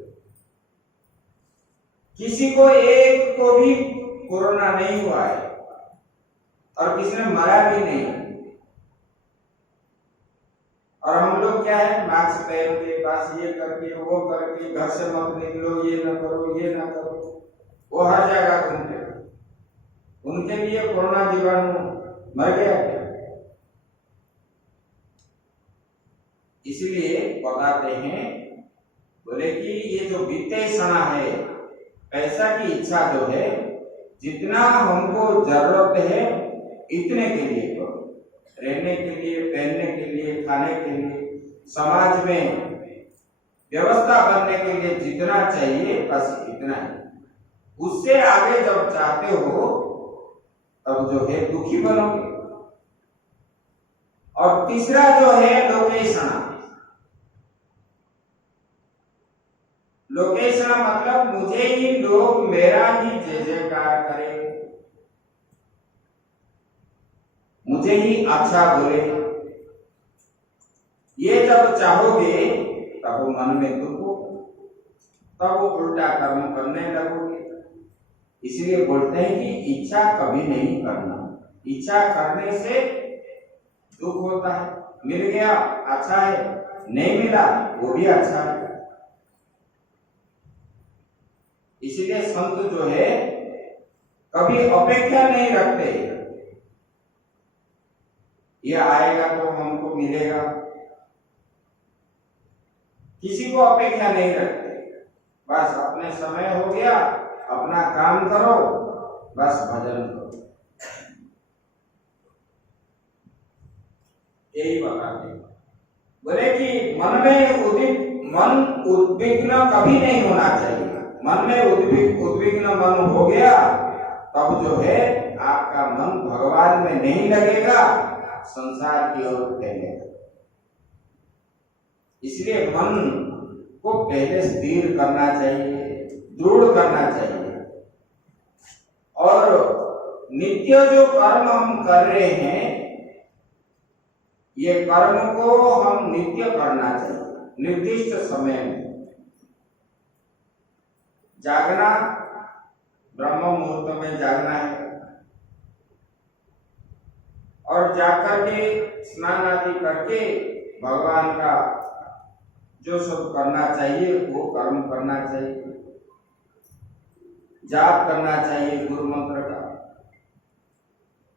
किसी को एक को भी कोरोना नहीं हुआ है और किसी ने मरा भी नहीं, और हम लोग क्या है, मास्क पहन के, बस ये करके वो करके, घर से मत निकलो, ये ना करो ये ना करो, वो हर जगह घूमते। उनके लिए कोरोना जीवाणु मर गया क्या? इसलिए बताते हैं, बोले कि ये जो वित्तीय सना है, पैसा की इच्छा जो है, जितना हमको जरूरत है इतने के लिए करो, रहने के लिए, पहनने के लिए, खाने के लिए, समाज में व्यवस्था बनने के लिए जितना चाहिए बस इतना ही। उससे आगे जब चाहते हो तब जो है दुखी बनोगे। और तीसरा जो है लोकेशना। लोकेशना मतलब मुझे ही लोग मेरा ही जय जयकार करें, मुझे ही अच्छा बोले। ये जब चाहोगे तब मन में दुख हो, तब वो उल्टा कर्म करने लगोगे। इसलिए बोलते हैं कि इच्छा कभी नहीं करना। इच्छा करने से दुख होता है। मिल गया अच्छा है, नहीं मिला वो भी अच्छा है। इसलिए संत जो है कभी अपेक्षा नहीं रखते, ये आएगा तो हमको मिलेगा, किसी को अपेक्षा नहीं रखते। बस अपने समय हो गया, अपना काम करो, बस भजन करो, यही बताते। बोले कि मन उद्विग्न कभी नहीं होना चाहिए। मन में उद्विग्न मन हो गया तब जो है आपका मन भगवान में नहीं लगेगा, संसार की ओर फैलेगा। इसलिए मन को पहले स्थिर करना चाहिए, दृढ़ करना चाहिए। और नित्य जो कर्म हम कर रहे हैं, ये कर्म को हम नित्य करना चाहिए। निर्दिष्ट समय में जागना, ब्रह्म मुहूर्त में जागना है, और जाकर के स्नान आदि करके भगवान का जो सब करना चाहिए वो कर्म करना चाहिए। जाप करना चाहिए गुरु मंत्र का।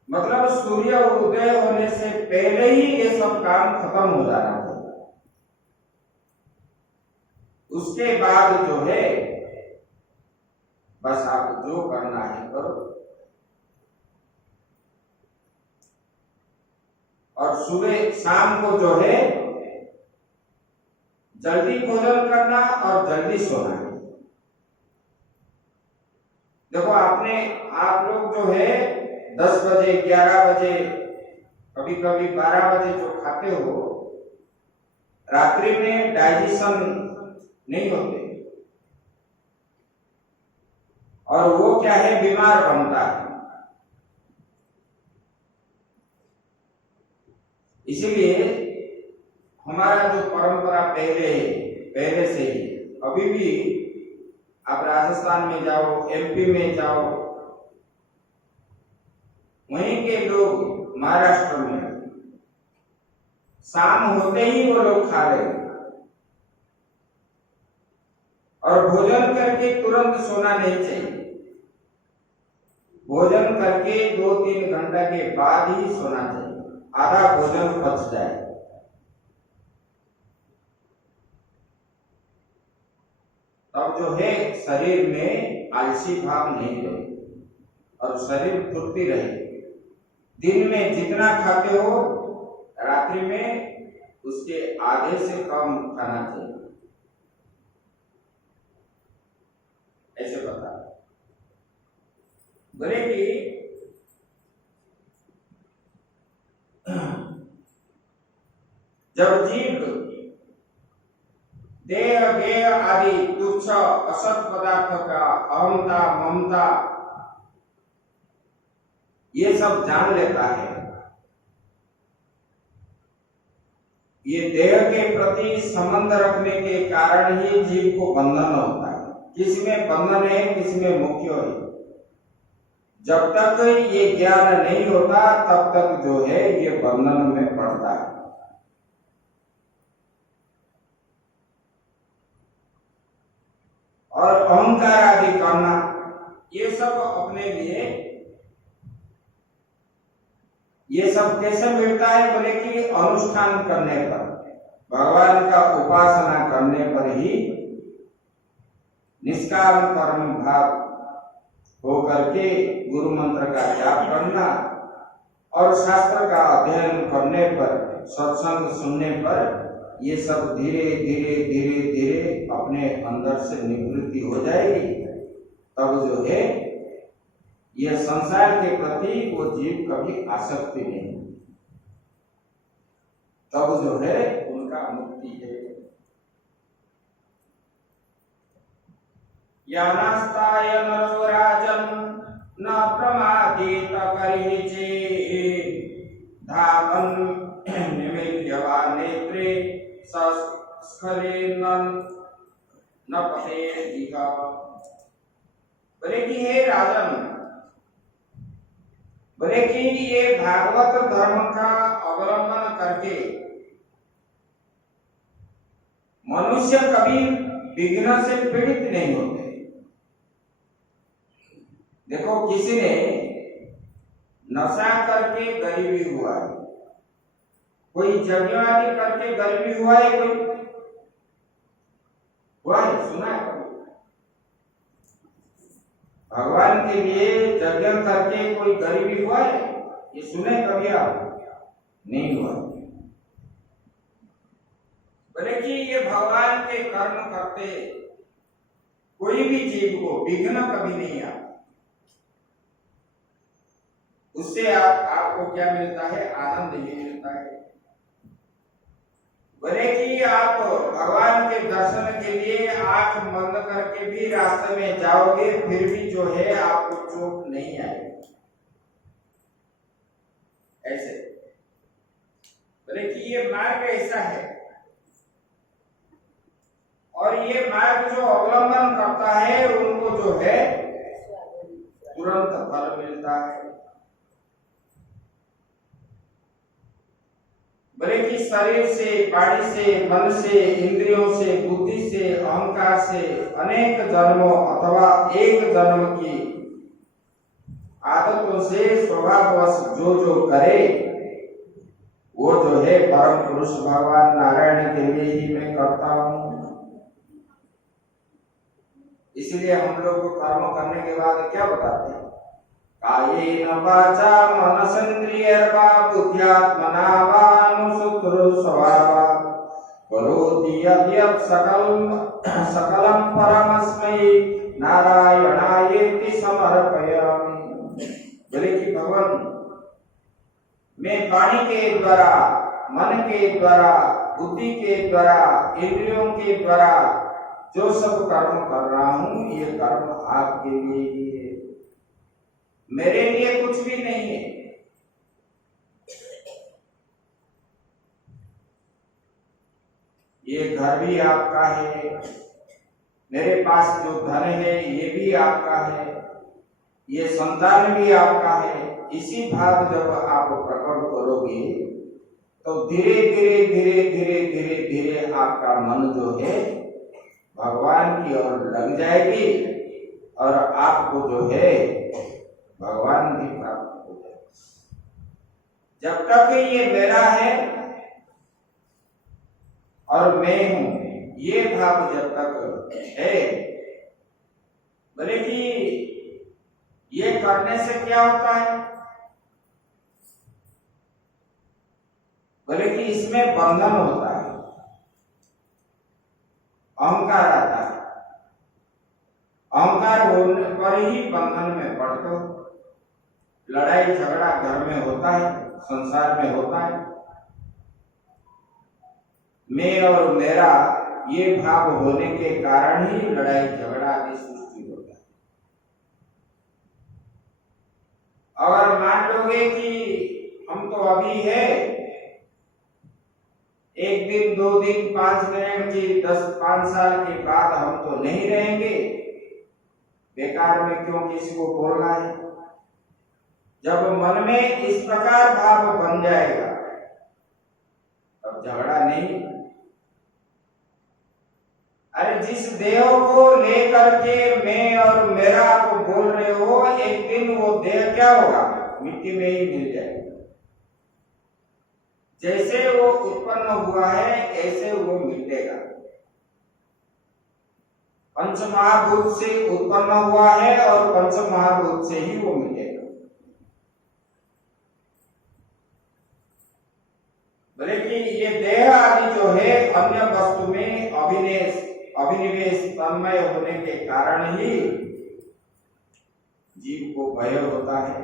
मतलब सूर्य उदय होने से पहले ही ये सब काम खत्म हो जाना चाहिए। उसके बाद जो है बस आप जो करना है करो। और सुबह शाम को जो है जल्दी भोजन करना और जल्दी सोना है। देखो आप लोग जो है 10 बजे 11 बजे कभी कभी 12 बजे जो खाते हो, रात्रि में डाइजेशन नहीं होते और वो क्या है, बीमार बनता है। इसीलिए हमारा जो परंपरा पहले से ही, अभी भी आप राजस्थान में जाओ, एमपी में जाओ, वहीं के लोग महाराष्ट्र में शाम होते ही वो लोग खा रहे और भोजन करके तुरंत सोना नहीं चाहिए। भोजन करके 2-3 घंटा के बाद ही सोना चाहिए, आधा भोजन पच जाए। तब जो है शरीर में आलसी भाव नहीं रहे और शरीर फुर्ती रहे। दिन में जितना खाते हो, रात्रि में उसके आधे से कम खाना चाहिए, ऐसे बता। बोले कि जब जीव देह गेह आदि तुच्छ असत पदार्थ का अहमता ममता ये सब जान लेता है, ये देह के प्रति संबंध रखने के कारण ही जीव को बंधन होता है। किसमें बंधन है, किसमें मुख्य है। जब तक ये ज्ञान नहीं होता तब तक जो है ये बंधन में पड़ता है। ये सब कैसे मिलता है? बोले कि अनुष्ठान करने पर, भगवान का उपासना करने पर ही निष्काम कर्म भाव हो करके गुरु मंत्र का जाप करना और शास्त्र का अध्ययन करने पर, सत्संग सुनने पर ये सब धीरे धीरे धीरे धीरे अपने अंदर से निवृत्ति हो जाएगी। तब जो है यह संसार के प्रति वो जीव कभी आसक्ति नहीं, तब जो है उनका मुक्ति है। यानास्ताय नरो राजन न प्रमादित करिहिचे धावन् निमित्यवा नेत्रे स्खलेन न पतेदिह। बोले कि हे राजन, बोले कि ये भागवत धर्म का अवलंबन करके मनुष्य कभी विघ्न से पीड़ित नहीं होते। देखो, किसी ने नशा करके गरीबी हुआ है, कोई यज्ञ करके गरीबी हुआ है, कोई हुआ है? सुना है कभी? भगवान के लिए यज्ञ करके कोई गरीबी हुआ है? ये सुने कभी आप? नहीं हुआ। बोले कि ये भगवान के कर्म करते कोई भी जीव को विघ्न कभी नहीं आता। उससे आपको क्या मिलता है? आनंद ही मिलता है। बोले कि आप भगवान के दर्शन के लिए आंख बंद करके भी रास्ते में जाओगे, फिर भी जो है आपको चोट नहीं आएगी। ऐसे बोले कि ये मार्ग ऐसा है, और ये मार्ग जो अवलंबन करता है उनको जो है तुरंत फल मिलता है। बोले कि शरीर से, वाणी से, मन से, इंद्रियों से, बुद्धि से, अहंकार से अनेक जन्मों अथवा एक जन्म की आदतों से स्वभाववश जो जो करे वो जो है परम पुरुष भगवान नारायण के लिए ही मैं करता हूँ। इसलिए हम लोग को कर्म करने के बाद क्या बताते हैं? कायेन वाचा मनसेन्द्रियैर्वा बुद्ध्यात्मना वा अनुसुतरो स्वभावात् करोति यद्यत् सकलं परमस्मै नारायणायेति समर्पयामि। बोले कि भगवान, मैं वाणी के द्वारा, मन के द्वारा, बुद्धि के द्वारा, इंद्रियों के द्वारा जो सब कर्म कर रहा हूं, ये कर्म आपके लिए ही है, मेरे लिए कुछ भी नहीं है। ये घर भी आपका है, मेरे पास जो धन है ये भी आपका है, ये संतान भी आपका है। इसी भाव जब आप प्रकट करोगे तो धीरे धीरे धीरे धीरे धीरे धीरे आपका मन जो है भगवान की ओर लग जाएगी, और आपको जो है भगवान भी प्राप्त हो जाएगा। जब तक ये मेरा है और मैं हूं, ये भाव जब तक है, बोले कि ये करने से क्या होता है? बोले कि इसमें बंधन होता है, अहंकार आता है। अहंकार होने पर ही बंधन में पड़ते हो। लड़ाई झगड़ा घर में होता है, संसार में होता है। मैं और मेरा ये भाव होने के कारण ही लड़ाई झगड़ा आदि सृष्टि होता है। अगर मान लोगे कि हम तो अभी है, एक दिन, 2 दिन, 5 मिनट की 5 साल के बाद हम तो नहीं रहेंगे, बेकार में क्यों किसी को बोलना है? जब मन में इस प्रकार भाव बन जाएगा तब झगड़ा नहीं। अरे जिस देह को लेकर के मैं और मेरा आप बोल रहे हो, एक दिन वो देह क्या होगा? मिट्टी में ही मिल जाएगा। जैसे वो उत्पन्न हुआ है ऐसे वो मिटेगा। पंच महाभूत से उत्पन्न हुआ है और पंच महाभूत से ही वो मिटेगा। बोले कि ये देह आदि जो है अन्य वस्तु में अभिनिवेश तन्मय होने के कारण ही जीव को भय होता है।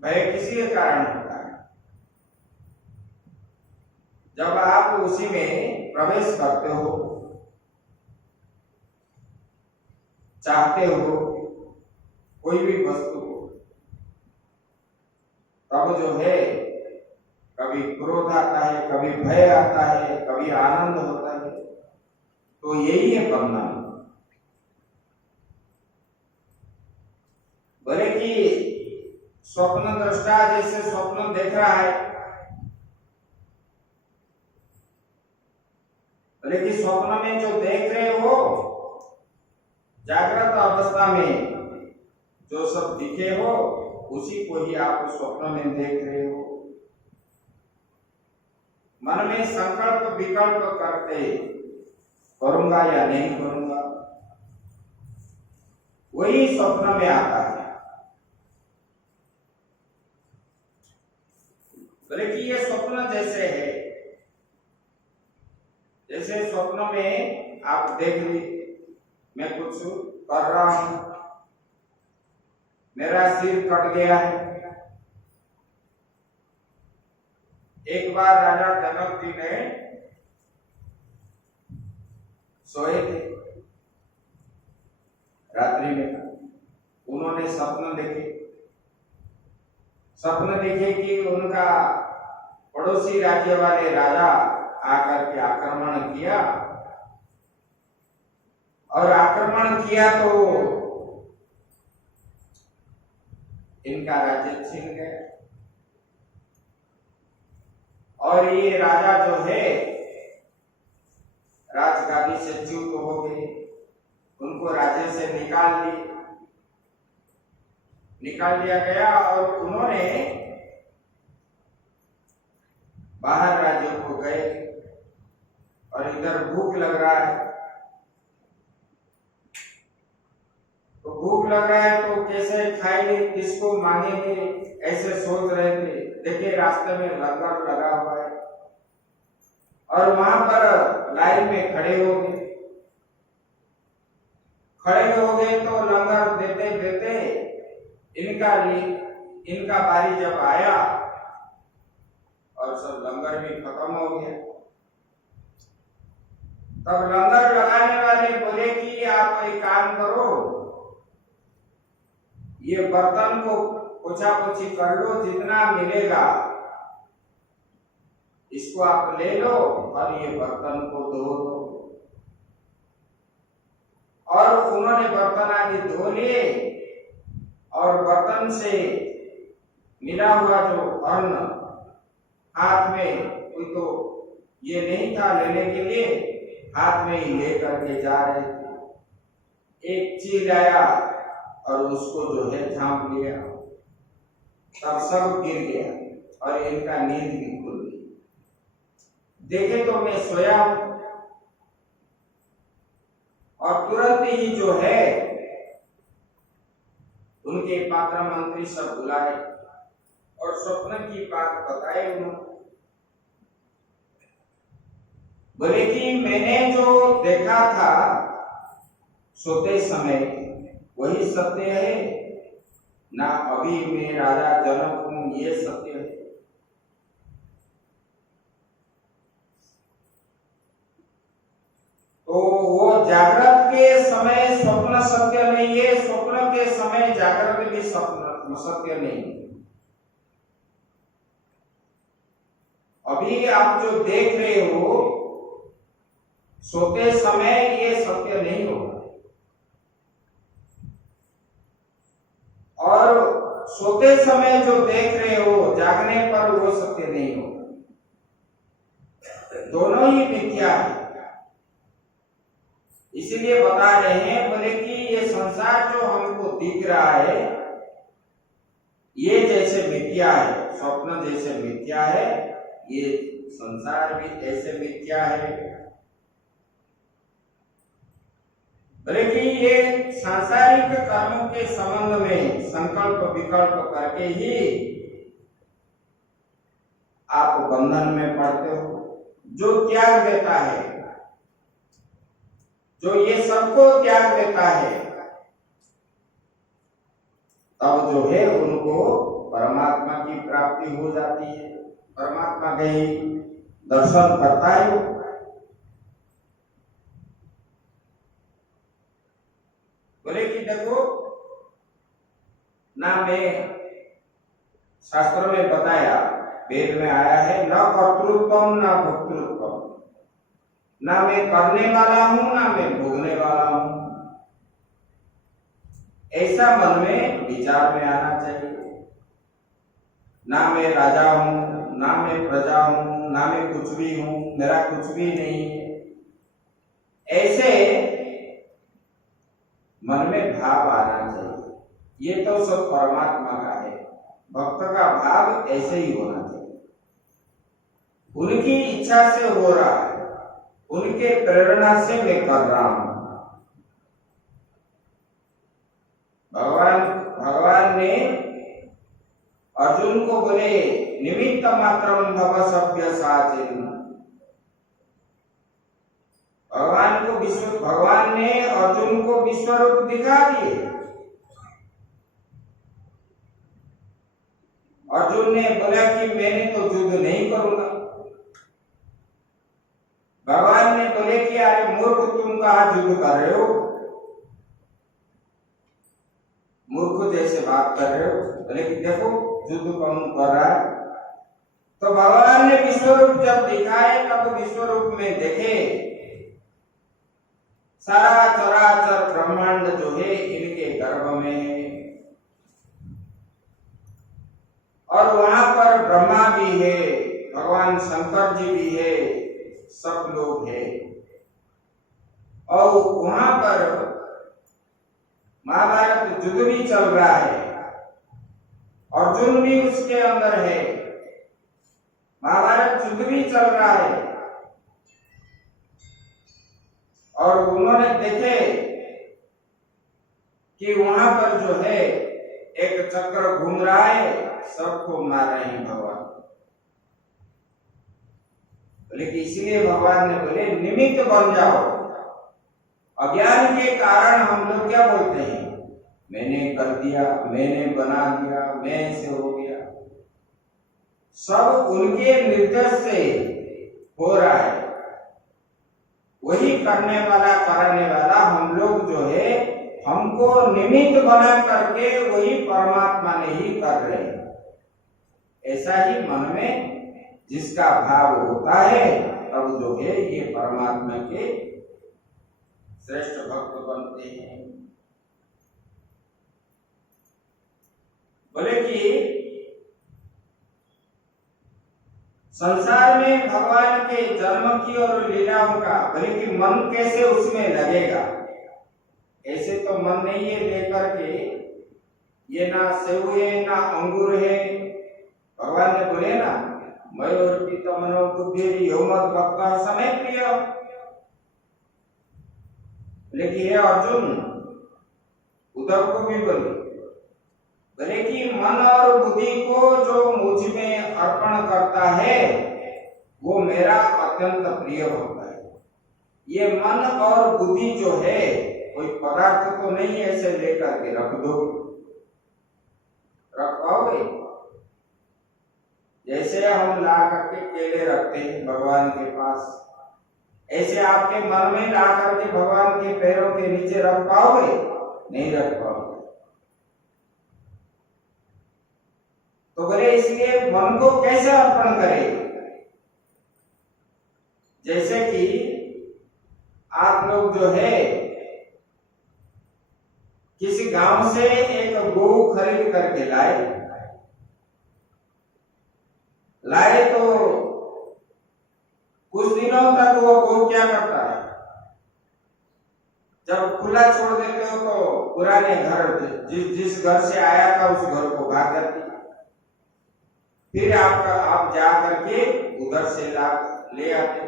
भय किसी के कारण होता है? जब आप उसी में प्रवेश करते हो, चाहते हो कोई भी वस्तु को, तब जो है कभी क्रोध आता है, कभी भय आता है, कभी आनंद होता है। तो यही है बंधन। बोले कि स्वप्न दृष्टा जैसे स्वप्न देख रहा है, बोले कि स्वप्न में जो देख रहे हो, जागृत अवस्था में जो सब दिखे हो उसी को ही आप स्वप्न में देख रहे हो। मन में संकल्प विकल्प करते करूंगा या नहीं करूंगा, वही स्वप्न में आता है। बोले कि ये स्वप्न जैसे है, जैसे स्वप्न में आप देख ली मैं कुछ कर रहा हूं, मेरा सिर कट गया है। एक बार राजा जनक जी ने सोए थे रात्रि में, उन्होंने स्वप्न देखे कि उनका पड़ोसी राज्य वाले राजा आकर के आक्रमण किया, और आक्रमण किया तो इनका राज्य छीन गया। और ये राजा जो है राजगादी से च्युत हो गए, उनको राज्य से निकाल दिया गया और उन्होंने बाहर राज्यों को गए। और इधर भूख लग रहा है, तो भूख लग रहा है तो कैसे खाएंगे, किसको मांगेंगे, ऐसे सोच रहे थे। देखिए रास्ते में लंगर लगा हुआ है और वहां पर लाइन में खड़े हो गए तो लंगर देते देते इनका बारी जब आया और सब लंगर भी खत्म हो गया, तब लंगर लगाने वाले बोले कि आप एक काम करो, ये बर्तन को पोछा पोछी कर लो, जितना मिलेगा इसको आप ले लो और ये बर्तन को धो लो। और उन्होंने बर्तन आदि धो लिए और बर्तन से मिला हुआ जो अन्न हाथ में, कोई तो ये नहीं था लेने के लिए, हाथ में ही लेकर के जा रहे थे। एक चील आया और उसको जो है झांप लिया, तब सब गिर गया और इनका नींद भी खुल गई। देखे तो मैं सोया हूं और तुरंत ही जो है उनके पात्र मंत्री सब बुलाए और स्वप्न की बात बताए उन्होंने। बोले कि मैंने जो देखा था सोते समय वही सत्य है ना, अभी मैं राजा जनक हूं ये सत्य है। तो वो जागृत के समय स्वप्न सत्य नहीं है, स्वप्न के समय जागृत भी स्वप्न सत्य नहीं है। अभी आप जो देख रहे हो सोते समय ये सत्य नहीं होगा, और सोते समय जो देख रहे हो जागने पर वो सत्य नहीं होगा। दोनों ही मिथ्या है। इसीलिए बता रहे हैं, बोले कि ये संसार जो हमको दिख रहा है ये जैसे मिथ्या है, स्वप्न जैसे मिथ्या है, ये संसार भी ऐसे मिथ्या है। बोले कि ये सांसारिक कर्मों के संबंध में संकल्प विकल्प करके ही आप बंधन में पड़ते हो। जो त्याग देता है, जो ये सबको त्याग देता है, तब जो है उनको परमात्मा की प्राप्ति हो जाती है। परमात्मा के ही दर्शन करता है। बोले कि देखो ना, मैं शास्त्र में बताया, वेद में आया है, न कर्तृत्वम न भोक्तृत्वम, ना मैं करने वाला हूं ना मैं भोगने वाला हूं। ऐसा मन में विचार में आना चाहिए। ना मैं राजा हूं ना मैं प्रजा हूं ना मैं कुछ भी हूं, मेरा कुछ भी नहीं है, ऐसे मन में भाव आना चाहिए। ये तो सब परमात्मा का है। भक्त का भाव ऐसे ही होना चाहिए। उनकी इच्छा से हो रहा है, उनके प्रेरणा से मैं कर रहा हूं। भगवान ने अर्जुन को बोले, निमित्त मात्रम भव सभ्य साचिन। भगवान ने अर्जुन को विश्व रूप दिखा दिए। अर्जुन ने बोला कि मैंने तो युद्ध नहीं करूंगा। भगवान ने बोले कि अरे मूर्ख, तुम कहाँ युद्ध कर रहे हो, मूर्ख जैसे बात कर रहे हो। बोले कि देखो युद्ध कौन कर रहा है। तो भगवान ने विश्व रूप जब दिखाए, तब विश्व रूप में देखे सारा चराचर ब्रह्मांड जो है इनके गर्भ में है, और वहां पर ब्रह्मा भी है, भगवान शंकर जी भी है, सब लोग हैं। और वहां पर महाभारत युद्ध भी चल रहा है, अर्जुन भी उसके अंदर है, महाभारत युद्ध भी चल रहा है। और उन्होंने देखे कि वहां पर जो है एक चक्र घूम रहा है, सबको मार रहे हैं भगवान। लेकिन इसलिए भगवान ने बोले निमित्त बन जाओ। अज्ञान के कारण हम लोग क्या बोलते हैं, मैंने कर दिया, मैंने बना दिया, मैं ऐसे हो गया। सब उनके निर्देश से हो रहा है। वही करने वाला कराने वाला हम लोग जो है, हमको निमित्त बना करके वही परमात्मा ने ही कर रहे हैं। ऐसा ही मन में जिसका भाव होता है, तब जो है ये परमात्मा के श्रेष्ठ भक्त बनते हैं। बोले कि संसार में भगवान के जन्म की और लीलाओं का, बोले कि मन कैसे उसमें लगेगा। ऐसे तो मन नहीं है लेकर के, ये ना सेव है ना अंगूर है। भगवान ने बोले ना, मयोर्पित मनो बुद्धि योमद भक्त समय प्रिय। लेकिन ये अर्जुन उद्धव को भी बोले कि मन और बुद्धि को जो मुझ में अर्पण करता है, वो मेरा अत्यंत प्रिय होता है। ये मन और बुद्धि जो है कोई पदार्थ तो नहीं है, ऐसे लेकर के रख दो, रख पाओगे। जैसे हम ला करके केले रखते हैं भगवान के पास, ऐसे आपके मन में ला करके भगवान के पैरों के नीचे रख पाओगे? नहीं रख पाओगे। तो बोले इसलिए मन को कैसे अर्पण करें। जैसे कि आप लोग जो है किसी गांव से एक गौ खरीद करके लाए तो कुछ दिनों तक वो गौ क्या करता है, जब खुला छोड़ देते हो तो पुराने घर जिस घर से आया था उस घर को भाग जाती है। फिर आप जा करके उधर से ले आते,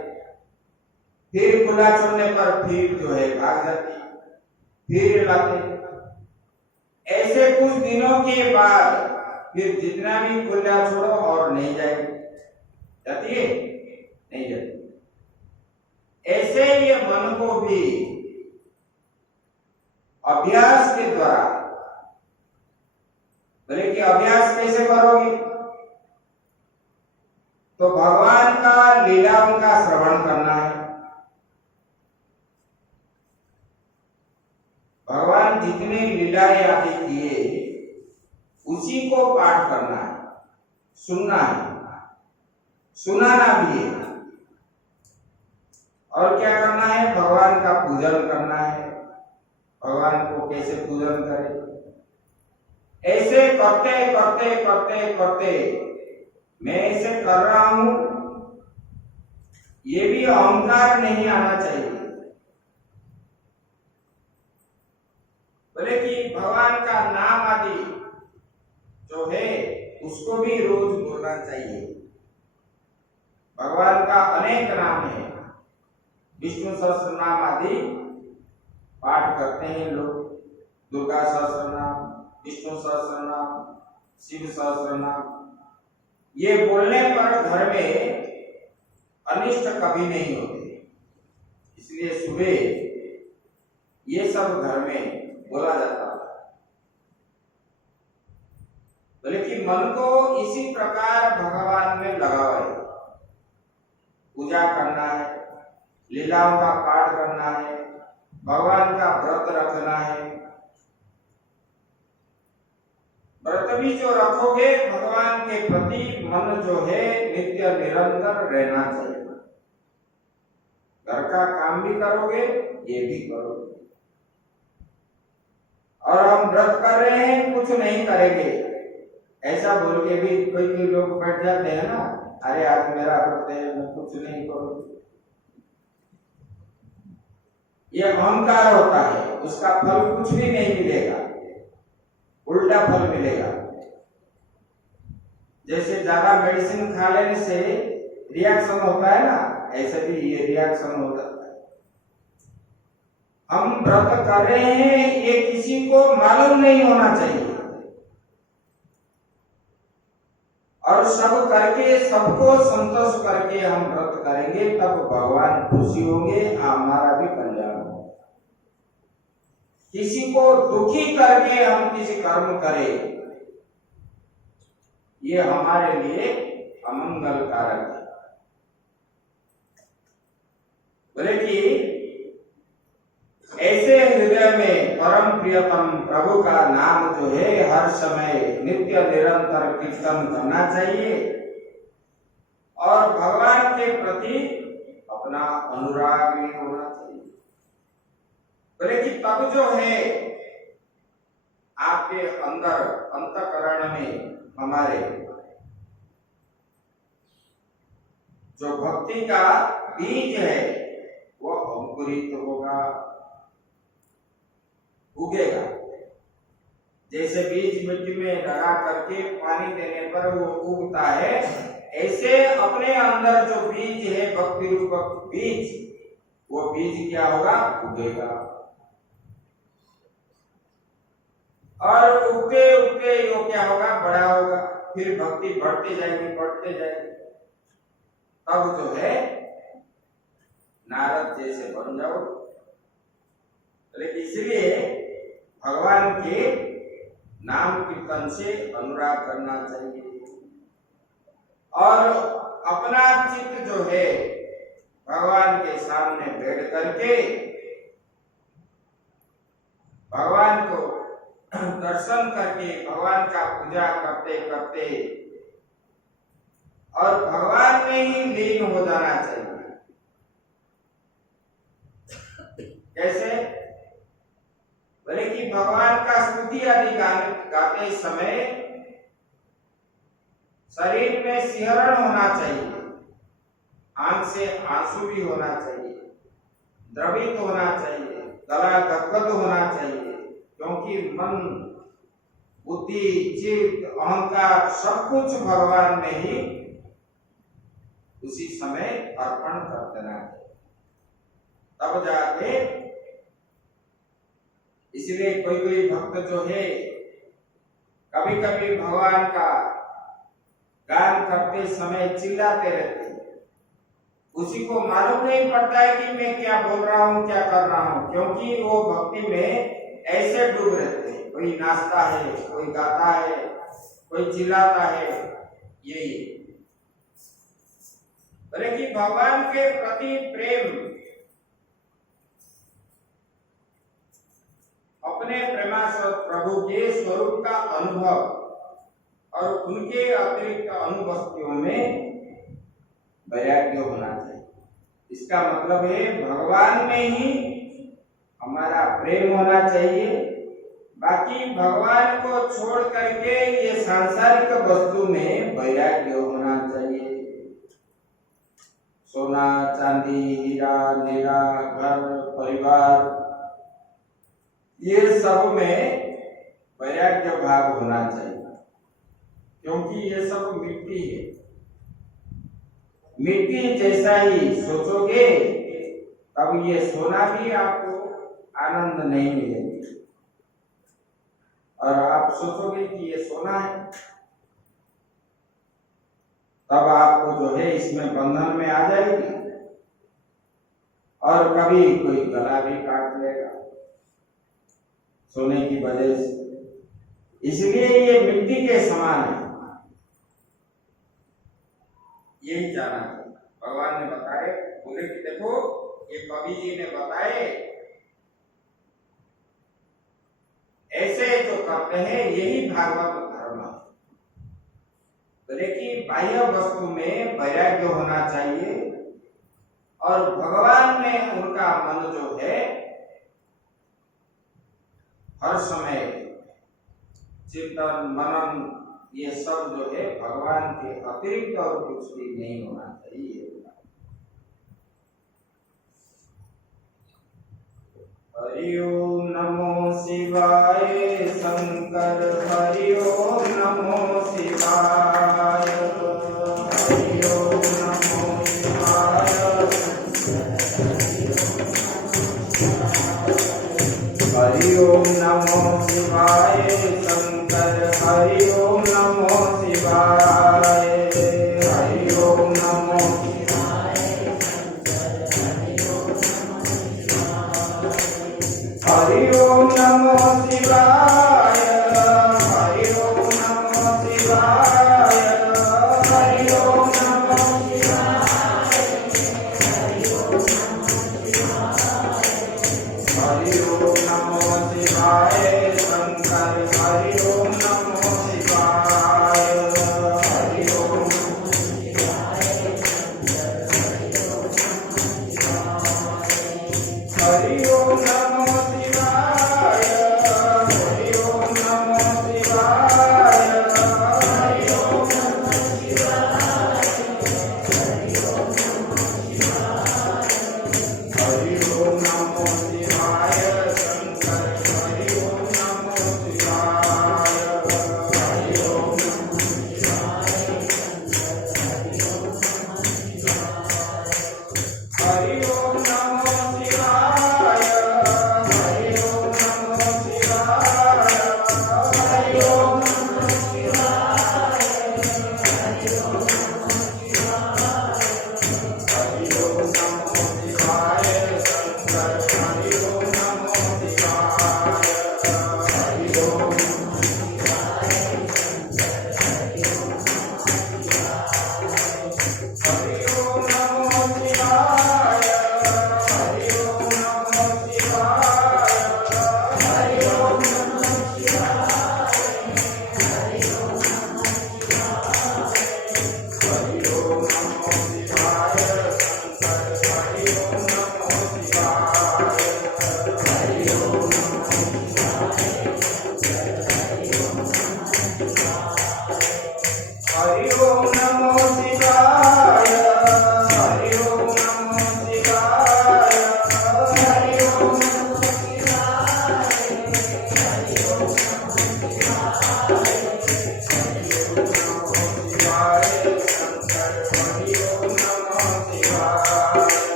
फिर खुला छोड़ने पर फिर जो है भाग जाती, फिर लाते। ऐसे कुछ दिनों के बाद फिर जितना भी खुला छोड़ो और नहीं जाती है, नहीं जाती। ऐसे ये मन को भी अभ्यास के द्वारा, बोले कि अभ्यास कैसे करोगे, तो भगवान का लीलाओं का श्रवण करना है। भगवान जितने लीलाएं आदि किए उसी को पाठ करना है, सुनना है, सुनाना भी है। और क्या करना है, भगवान का पूजन करना है। भगवान को कैसे पूजन करें, ऐसे करते करते करते करते मैं ऐसे कर रहा हूं, ये भी अहंकार नहीं आना चाहिए। बोले कि भगवान का नाम आदि जो है उसको भी रोज बोलना चाहिए। भगवान का अनेक नाम है, विष्णु सहस्त्र नाम आदि पाठ करते हैं लोग, दुर्गा सहस्त्र नाम, विष्णु सहस्त्र नाम, शिव सहस्त्र नाम। ये बोलने पर घर में अनिष्ट कभी नहीं होते, इसलिए सुबह ये सब घर में बोला जाता है। बोले कि मन को इसी प्रकार भगवान में लगाओ, पूजा करना है, लीलाओं का पाठ करना है, भगवान का व्रत रखना है। व्रत भी जो रखोगे भगवान के प्रति मन जो है नित्य निरंतर रहना चाहिए। घर का काम भी करोगे, ये भी करोगे। और हम व्रत कर रहे हैं, कुछ नहीं करेंगे ऐसा बोल के भी कोई लोग बैठ जाते हैं ना, अरे आज मेरा व्रत है, मैं कुछ नहीं करूंगा। ये अहंकार होता है, उसका फल कुछ भी नहीं मिलेगा, उल्टा फल मिलेगा। जैसे ज्यादा मेडिसिन खा लेने से रिएक्शन होता है ना, ऐसे भी ये रिएक्शन हो जाता है। हम व्रत कर रहे हैं, ये किसी को मालूम नहीं होना चाहिए, और सब करके सबको संतोष करके हम व्रत करेंगे, तब भगवान खुशी होंगे, हमारा भी कल्याण होगा। किसी को दुखी करके हम किसी कर्म करें, ये हमारे लिए अमंगल कारक है। बोले कि ऐसे हृदय में परम प्रियतम प्रभु का नाम जो है हर समय नित्य निरंतर कीर्तन करना चाहिए, और भगवान के प्रति अपना अनुराग भी होना चाहिए। बोले कि तब जो है आपके अंदर अंतःकरण में हमारे जो भक्ति का बीज है वो अंकुरित होगा, उगेगा। जैसे बीज मिट्टी में लगा करके पानी देने पर वो उगता है, ऐसे अपने अंदर जो बीज है भक्ति रूप बीज, वो बीज क्या होगा, उगेगा। और उगते उगते यो क्या होगा, बड़ा होगा, फिर भक्ति बढ़ते जाएगी, बढ़ते जाएगी। तब जो है नारद जैसे बन जाओ। लेकिन इसलिए भगवान के नाम कीर्तन से अनुराग करना चाहिए, और अपना चित्त जो है भगवान के सामने बैठ करके भगवान को दर्शन करके भगवान का पूजा करते करते और भगवान में ही लीन हो जाना चाहिए। कैसे? बोले कि भगवान का स्तुति आदि गाते समय शरीर में सिहरण होना चाहिए, आंख से आंसू भी होना चाहिए, द्रवित होना चाहिए, गला गदगद होना चाहिए, क्योंकि मन बुद्धि, चित्त, अहंकार सब कुछ भगवान में ही उसी समय अर्पण कर देना है, तब जाके। इसलिए कोई कोई भक्त जो है कभी कभी भगवान का गान करते समय चिल्लाते रहते हैं, उसी को मालूम नहीं पड़ता है कि मैं क्या बोल रहा हूँ, क्या कर रहा हूँ, क्योंकि वो भक्ति में ऐसे डूब रहते हैं। कोई नाचता है, कोई गाता है, कोई चिल्लाता है, यही। बोले कि भगवान के प्रति प्रेम, अपने प्रेमास्पद प्रभु के स्वरूप का अनुभव और उनके अतिरिक्त अनुवस्तुओं में वैराग्य होना चाहिए। इसका मतलब है भगवान में ही हमारा प्रेम होना चाहिए, बाकी भगवान को छोड़ करके ये सांसारिक वस्तु में वैराग्य होना चाहिए। सोना, चांदी, हीरा, नीरा, घर, परिवार, ये सब में वैराग्य भाव होना चाहिए, क्योंकि ये सब मिट्टी है। मिट्टी जैसा ही सोचोगे तब ये सोना भी आपको आनंद नहीं मिलेगा, और आप सोचोगे कि ये सोना है, तब आपको जो है इसमें बंधन में आ जाएगी, और कभी कोई गला भी काट लेगा सोने की वजह से। इसलिए ये मिट्टी के समान है, यही जाना है। भगवान ने बताए, बोले कि देखो ये कवि जी ने बताए, ऐसे जो करते हैं यही भागवत धर्म है। बोले कि बाह्य वस्तु में वैराग्य होना चाहिए, और भगवान में उनका मन जो है हर समय चिंतन, मनन, ये सब जो है भगवान के अतिरिक्त और कुछ भी नहीं होना चाहिए। हरि ओम नमो शिवाय शंकर, हरि ओम नमो शिवाय, हरि ओम नमो शिवाय, हरि ओम नमो शिवाय शंकर, हरि ओम नमो शिवाय, हरि ओम नमो शिवाय शंकर, हरि ओम नमो शिवाय, हरि ओम नमो शिवाय, हरि ओम नमो शिवाय, हरि ओम नमो शिवाय शंकर, हरि ओम नमो शिवाय।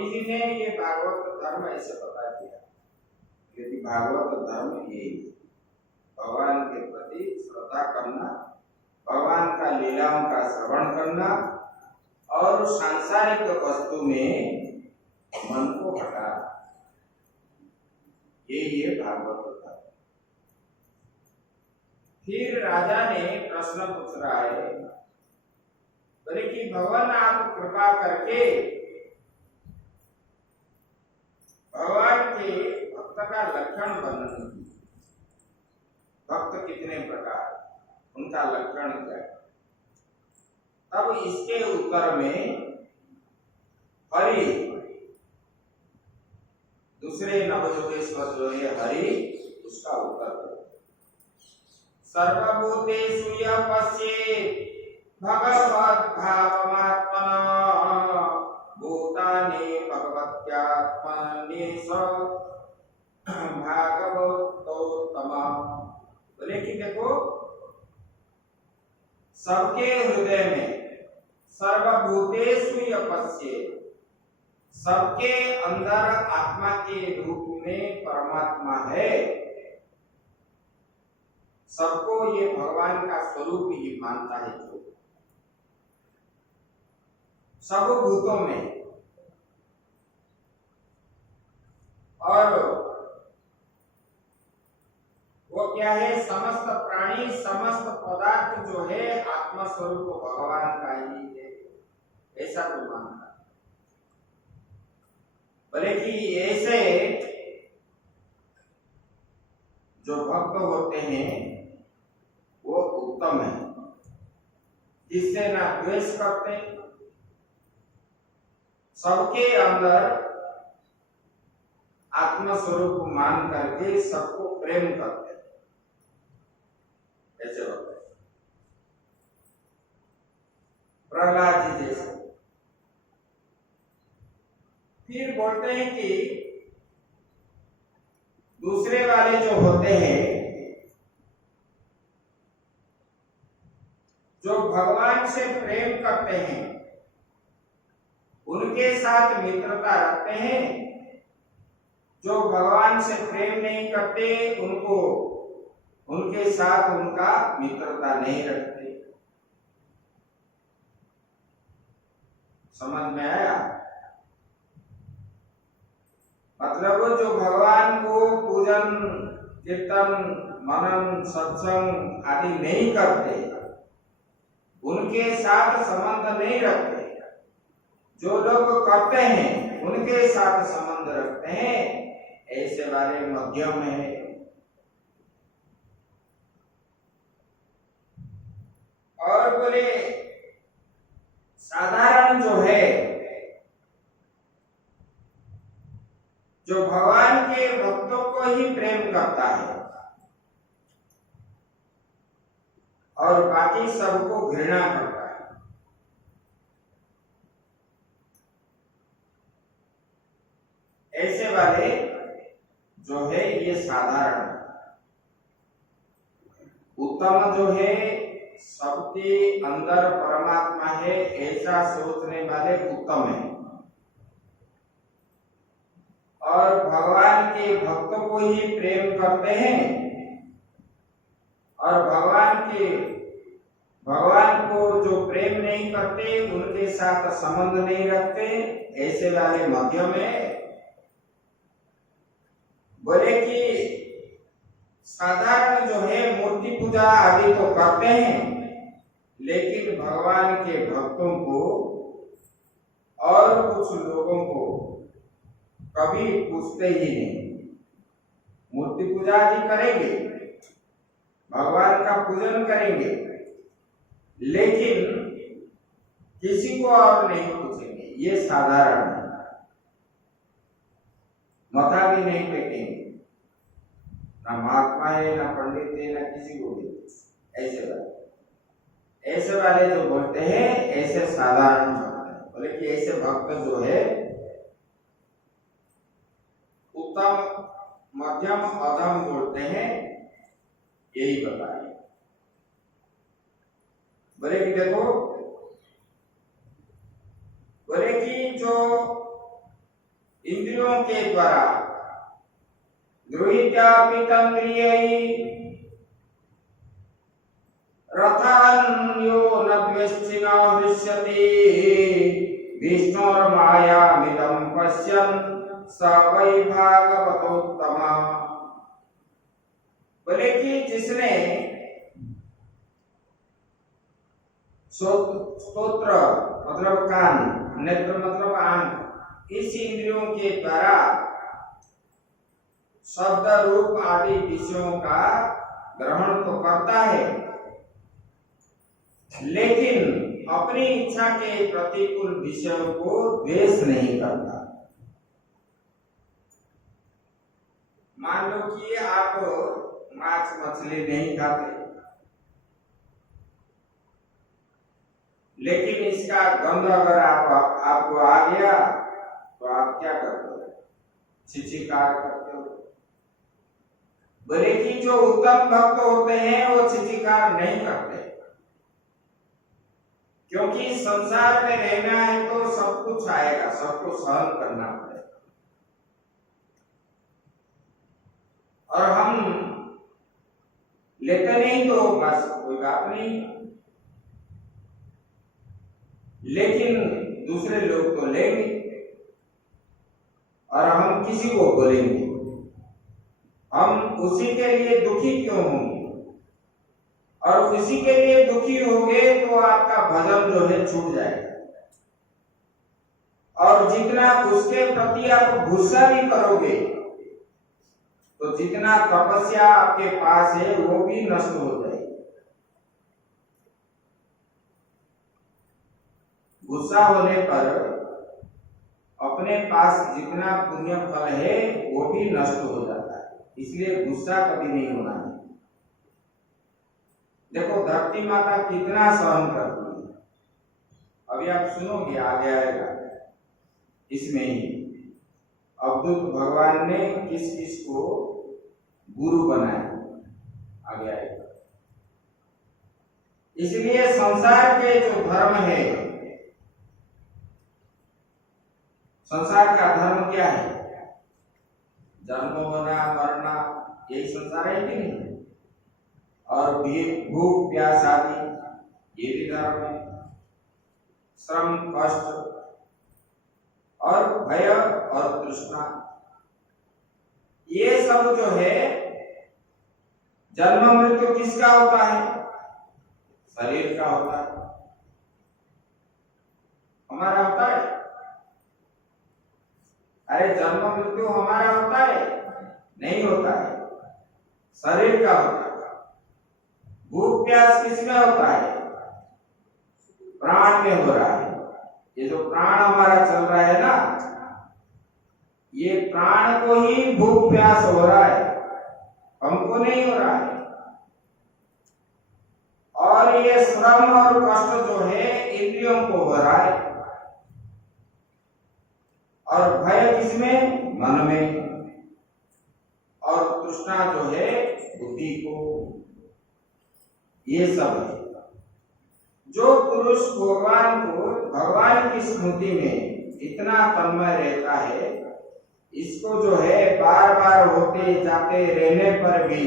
योगी जी ने ये भागवत धर्म ऐसे बता दिया, यदि भागवत धर्म ये भगवान के प्रति श्रद्धा करना, भगवान का लीलाओं का श्रवण करना और सांसारिक वस्तु में मन को हटा, ये भागवत धर्म। फिर राजा ने प्रश्न पूछ रहा है, बोले कि भगवान आप कृपा करके भगवान के भक्त का लक्षण वर्णन कीजिए। भक्त कितने प्रकार, उनका लक्षण क्या है? तब इसके उत्तर में हरि, दूसरे नवयोगेश्वर जो है हरि, उसका उत्तर है सर्वभूतेषु यः पश्येत् भगवद्भावमात्मना भूतानि भगवत्यात्मनि स भागवतोत्तम। बोले कि देखो, सबके हृदय में सर्वभूतेषु यः पश्येत्, सबके अंदर आत्मा के रूप में परमात्मा है। सबको ये भगवान का स्वरूप ही मानता है, जो सब भूतों में, और वो क्या है, समस्त प्राणी समस्त पदार्थ जो है आत्मा स्वरूप भगवान का ही है, ऐसा तो मानता है। बोले कि ऐसे जो भक्त होते हैं वो उत्तम है, जिससे ना द्वेष करते, सबके अंदर आत्म स्वरूप मान करके सबको प्रेम करते, ऐसे होते हैं। प्रहलाद जी जैसे। फिर बोलते हैं कि दूसरे वाले जो होते हैं, जो भगवान से प्रेम करते हैं, उनके साथ मित्रता रखते हैं। जो भगवान से प्रेम नहीं करते, उनको उनके साथ उनका मित्रता नहीं रखते। समझ में आया? मतलब जो भगवान को पूजन, कीर्तन, मनन, सत्संग आदि नहीं करते, उनके साथ संबंध नहीं रखते। जो लोग करते हैं उनके साथ संबंध रखते हैं, ऐसे वाले मध्यम है। और बोले साधारण जो है, जो भगवान के भक्तों को ही प्रेम करता है और बाकी सबको घृणा करता है, ऐसे वाले जो है ये साधारण। उत्तम जो है सबके अंदर परमात्मा है, ऐसा सोचने वाले उत्तम है। और भगवान के भक्तों को ही प्रेम करते हैं और भगवान को जो प्रेम नहीं करते, उनके साथ संबंध नहीं रखते, ऐसे वाले मध्यम है। बोले कि साधारण जो है मूर्ति पूजा आदि तो करते हैं, लेकिन भगवान के भक्तों को और कुछ लोगों को कभी पूछते ही नहीं। मूर्ति पूजा आदि करेंगे, भगवान का पूजन करेंगे, लेकिन किसी को और नहीं पूछेंगे। ये साधारण है, मथा भी नहीं टेकेंगे, ना महात्मा है, ना पंडित है, ना किसी को भी। ऐसे वाले जो बोलते हैं, ऐसे साधारण भक्त है। बोले कि ऐसे भक्त जो है उत्तम, मध्यम, अधम बोलते हैं, यही बताइए। बोले कि देखो, बोले कि जो इंद्रियों के द्वारा गृहीत्यापितंद्रियै रथान्यो न द्वेष्टि न हृष्यति विष्णोर्मायामिदं पश्यन् स वै भागवतोत्तमा। बोले कि जिसने स्तोत्र मतलब कान, नेत्र मतलब आंख, इस इंद्रियों के द्वारा शब्द रूप आदि विषयों का ग्रहण तो करता है, लेकिन अपनी इच्छा के प्रतिकूल विषयों को द्वेष नहीं करता। मान लो कि आप मांस मछली नहीं खाते, लेकिन इसका गंध अगर आपको आ गया तो आप क्या करते हो? छिछिकार करते हो। बोले कि जो उत्तम भक्त होते हैं वो छिछिकार नहीं करते, क्योंकि संसार में रहना है तो सब कुछ आएगा, सबको सहन करना पड़ेगा। और हम लेते नहीं तो बस कोई बात नहीं, लेकिन दूसरे लोग तो लेंगे और हम किसी को बोलेंगे, हम उसी के लिए दुखी क्यों होंगे? और उसी के लिए दुखी होंगे तो आपका भजन जो है छूट जाएगा। और जितना उसके प्रति आप गुस्सा भी करोगे तो जितना तपस्या आपके पास है वो भी नष्ट हो जाएगी। गुस्सा होने पर अपने पास जितना पुण्य फल है वो भी नष्ट हो जाता है, इसलिए गुस्सा कभी नहीं होना है। देखो धरती माता कितना सहन करती है, अभी आप सुनोगे, आगे आएगा इसमें ही अवधूत भगवान ने किस किस को गुरु बनाया, आगे आएगा। इसलिए संसार के जो धर्म है, संसार का धर्म क्या है? जन्म होना मरना, यही संसार है कि नहीं? और भूख प्यास आदि ये भी धर्म है। श्रम कष्ट और भय और तृष्णा, ये सब जो है जन्म मृत्यु किसका होता है? शरीर का होता है। हमारा होता है? अरे जन्म मृत्यु हमारा होता है? नहीं होता है, शरीर का होता है। भूख प्यास किसमें होता है? प्राण में हो रहा है। ये जो प्राण हमारा चल रहा है ना, ये प्राण को ही भूख प्यास हो रहा है, हमको नहीं हो रहा है। और ये श्रम और कष्ट जो है इंद्रियों को हो रहा है। और भय किसमें? मन में। और तृष्णा जो है बुद्धि को। ये सब है। जो पुरुष भगवान की स्मृति में इतना तन्मय रहता है, इसको जो है बार बार होते जाते रहने पर भी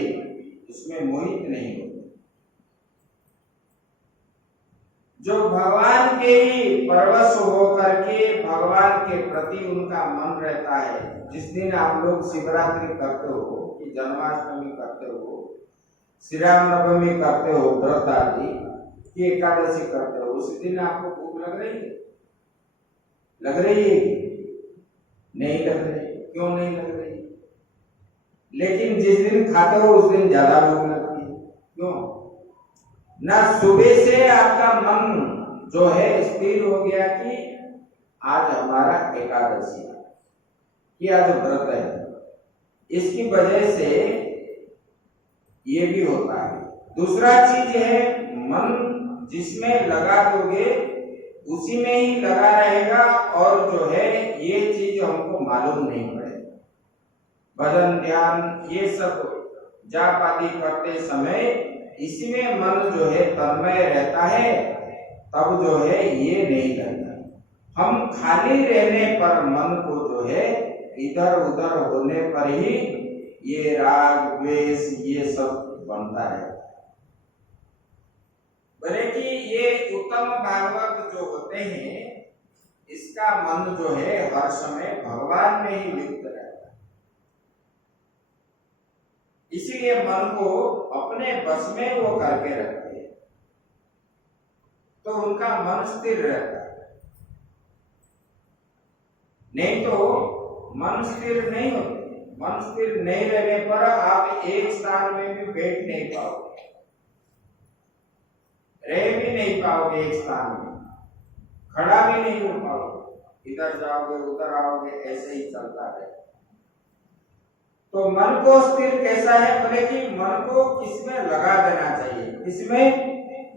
उसमें मोहित नहीं होते। जो भगवान के ही परवश होकर के भगवान के प्रति उनका मन रहता है, जिस दिन आप लोग शिवरात्रि करते हो कि जन्माष्टमी करते हो, श्री राम नवमी करते हो, व्रत आदि की एकादशी करते हो, उस दिन आपको भूख लग रही है? लग रही है? नहीं लग रही। क्यों नहीं लग रही? लेकिन जिस दिन खाते हो उस दिन ज्यादा भूख लगती है। क्यों? ना सुबह से आपका मन जो है स्थिर हो गया कि आज हमारा एकादशी है, कि आज व्रत है। इसकी वजह से ये भी होता है। दूसरा चीज है, मन जिसमें लगा दोगे उसी में ही लगा रहेगा, और जो है ये चीज हमको मालूम नहीं पड़ेगा। भजन ध्यान ये सब जाप आदि करते समय इसमें मन जो है तन्मय रहता है, तब जो है ये नहीं करता। हम खाली रहने पर मन को जो है इधर उधर होने पर ही ये राग द्वेष ये सब बनता है। बोले कि ये उत्तम भागवत जो होते हैं इसका मन जो है हर समय भगवान में ही लिप्त रहता है, इसीलिए मन को अपने बस में वो करके रखते हैं, तो उनका मन स्थिर रहता है। नहीं तो मन स्थिर नहीं होते। मन स्थिर नहीं रहने पर आप एक स्थान में भी बैठ नहीं पाओगे, रह भी नहीं पाओगे, एक स्थान में खड़ा भी नहीं हो पाओगे, इधर जाओगे उधर आओगे, ऐसे ही चलता रहे। तो मन को स्थिर कैसा है? बोले कि मन को किसमें लगा देना चाहिए? किसमें?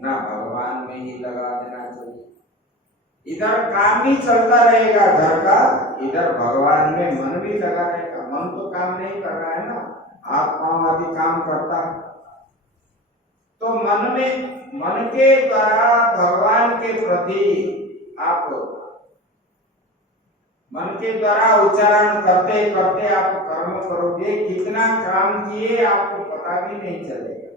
ना भगवान में ही लगा देना चाहिए। इधर काम भी चलता रहेगा घर का, इधर भगवान में मन भी लगा रहेगा। मन तो काम नहीं कर रहा है ना, आत्मा आदि काम करता है। तो मन के द्वारा भगवान के प्रति आप मन के द्वारा उच्चारण करते करते आप कर्म करोगे, कितना काम किए आपको पता भी नहीं चलेगा।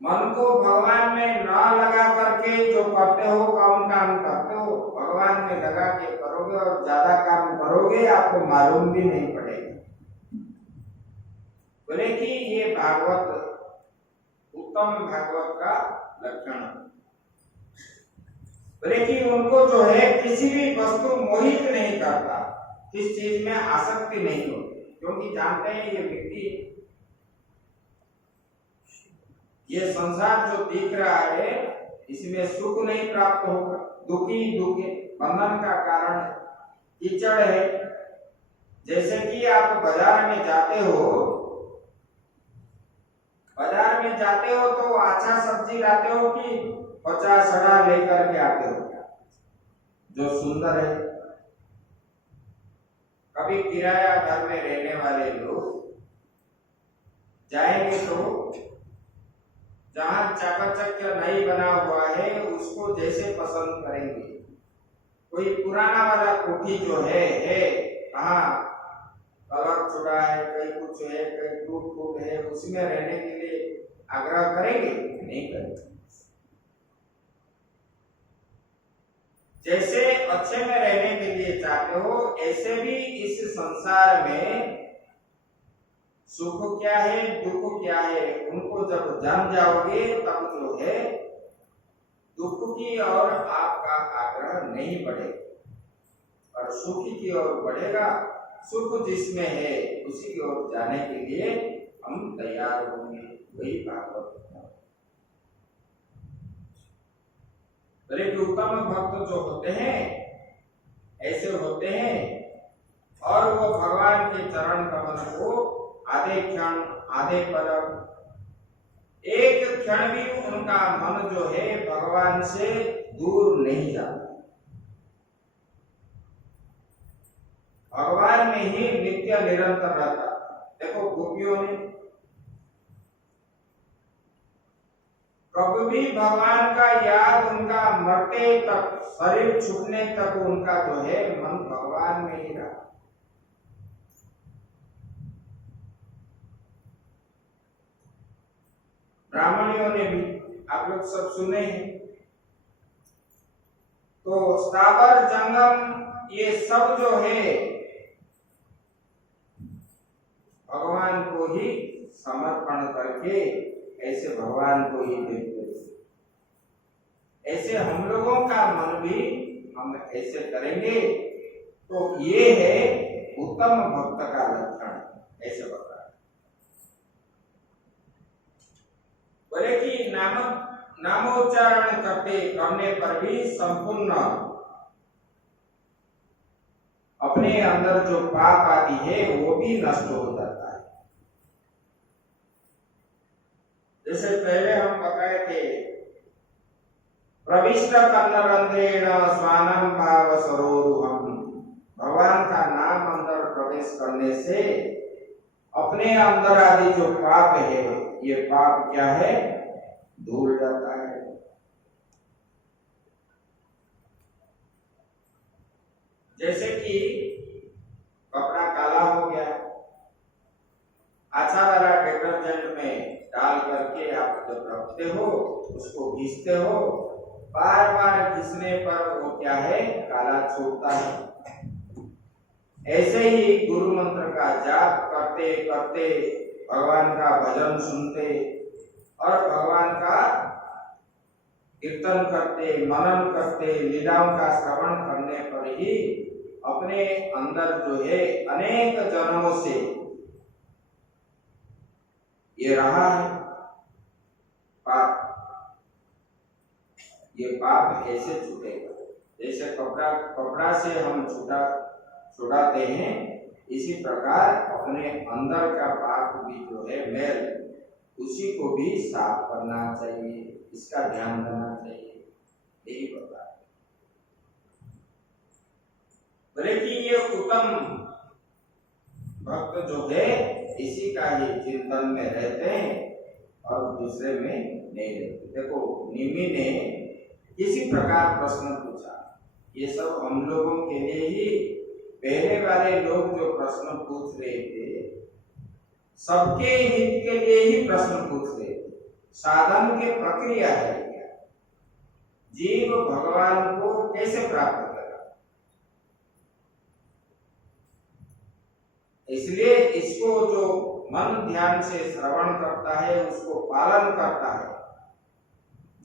मन को भगवान में न लगा करके जो करते हो, कम काम करते हो, भगवान में लगा के करोगे और ज्यादा काम करोगे, आपको मालूम भी नहीं पड़ेगा। बोले कि ये भागवत उत्तम भागवत का लक्षण। बोले कि उनको जो है किसी भी वस्तु मोहित नहीं करता, किस चीज में आसक्ति नहीं होती, क्योंकि जानते हैं ये व्यक्ति, ये संसार जो दिख रहा है इसमें सुख नहीं प्राप्त होगा, दुखी दुखे बंधन का कारण कीचड़ है। जैसे कि आप बाजार में जाते हो, बाजार में जाते हो तो अच्छा सब्जी लाते हो कि 50 सड़ा लेकर के आते हो जो सुंदर है। कभी किराया घर में रहने वाले लोग जाएंगे तो जहां चाकचक्य नहीं बना हुआ है उसको जैसे पसंद करेंगे। कोई पुराना वाला कोठी जो है कहाँ कलर छुड़ा है, कहीं कुछ है, कहीं टूट फूट है, उसमें रहने के लिए आग्रह करेंगे? नहीं करेंगे। जैसे अच्छे में रहने के लिए चाहते हो, ऐसे भी इस संसार में सुख क्या है दुख क्या है उनको जब जान जाओगे तब जो है दुख की ओर आपका आग्रह नहीं बढ़ेगा और सुख की ओर बढ़ेगा। सुख जिसमें है उसी की ओर जाने के लिए हम तैयार होंगे। वही भागवत। उत्तम भक्त जो होते हैं ऐसे होते हैं और वो भगवान के चरण कमल को आधे क्षण आधे पल एक क्षण भी उनका मन जो है भगवान से दूर नहीं जाता, भगवान में ही नित्य निरंतर रहता। देखो गोपियों ने कभी भी भगवान का याद उनका मरते तक, शरीर छूटने तक उनका जो है मन भगवान में ही रहा। ब्राह्मणियों ने भी आप लोग सब सुने हैं, तो स्थावर जंगम ये सब जो है भगवान को ही समर्पण करके ऐसे भगवान को ही देखते। ऐसे हम लोगों का मन भी हम ऐसे करेंगे तो ये है उत्तम भक्त का लक्षण। ऐसे बता बोले कि नामोच्चारण करने पर भी संपूर्ण अपने अंदर जो पाप आदि है वो भी नष्ट हो जाता है। जैसे पहले हम बताए थे, प्रविष्ट कर्णरंध्रेण स्वानम भाव सरोरुहम, भगवान का नाम अंदर प्रवेश करने से अपने अंदर आदि जो पाप है ये पाप क्या है? धुल जाता है। जैसे कि उसको घिसते हो, बार बार घिसने पर वो क्या है, काला छूटता है। ऐसे ही गुरु मंत्र का जाप करते करते, भगवान का भजन सुनते और भगवान का कीर्तन करते, मनन करते, लीलाओं का श्रवण करने पर ही अपने अंदर जो है अनेक जन्मों से ये रहा है पाप, ये पाप ऐसे छूटेगा जैसे कपड़ा से हम छुड़ाते हैं, इसी प्रकार अपने अंदर का पाप भी जो है मैल, उसी को भी साफ करना चाहिए, इसका ध्यान देना चाहिए, यही बता है। बोले कि ये उत्तम भक्त जो है इसी का ही चिंतन में रहते हैं और दूसरे में नहीं रहते। देखो, निमि ने किसी प्रकार प्रश्न पूछा, ये सब हम लोगों के लिए ही, पहले वाले लोग जो प्रश्न पूछ रहे थे सबके हित के लिए ही प्रश्न पूछ रहे थे। साधन की प्रक्रिया है क्या, जीव भगवान को कैसे प्राप्त करेगा, इसलिए इसको जो मन ध्यान से श्रवण करता है, उसको पालन करता है,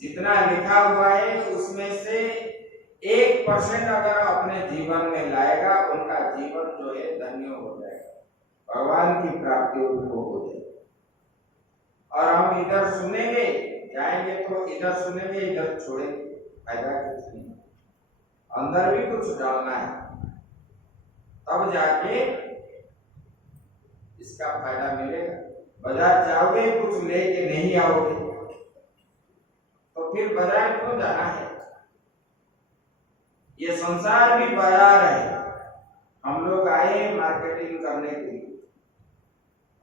जितना लिखा हुआ है उसमें से 1% अगर अपने जीवन में लाएगा, उनका जीवन जो है धन्य हो जाएगा, भगवान की प्राप्ति उनको हो जाएगी। और हम इधर सुनेंगे, जाएंगे तो इधर सुनेंगे, इधर छोड़ेंगे, फायदा कुछ नहीं। अंदर भी कुछ डालना है, तब जाके इसका फायदा मिलेगा। बाजार जाओगे कुछ लेके नहीं आओगे तो फिर बाजार क्यों जाना है? ये संसार भी बाजार है। हम लोग आए मार्केटिंग करने के लिए,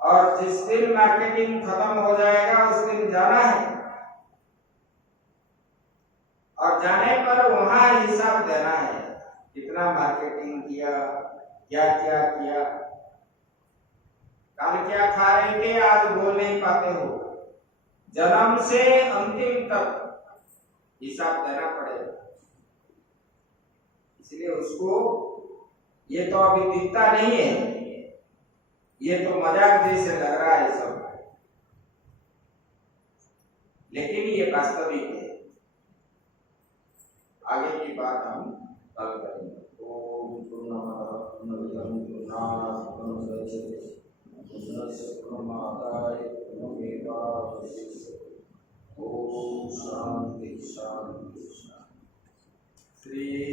और जिस दिन मार्केटिंग खत्म हो जाएगा उस दिन जाना है, और जाने पर वहां हिसाब देना है, कितना मार्केटिंग किया, क्या क्या किया, कल क्या खा रहे थे, आज बोल नहीं पाते हो। जन्म से अंतिम तक हिसाब देना पड़ेगा। इसलिए उसको, ये तो अभी दिखता नहीं है, ये तो मजाक जैसे लग रहा है सब, लेकिन ये वास्तविक है। आगे की बात हम कल करेंगे। ओम पूर्णमदः पूर्णमादाय पूर्णमेवावशिष्यते। ओम शांति शांति शांति। श्री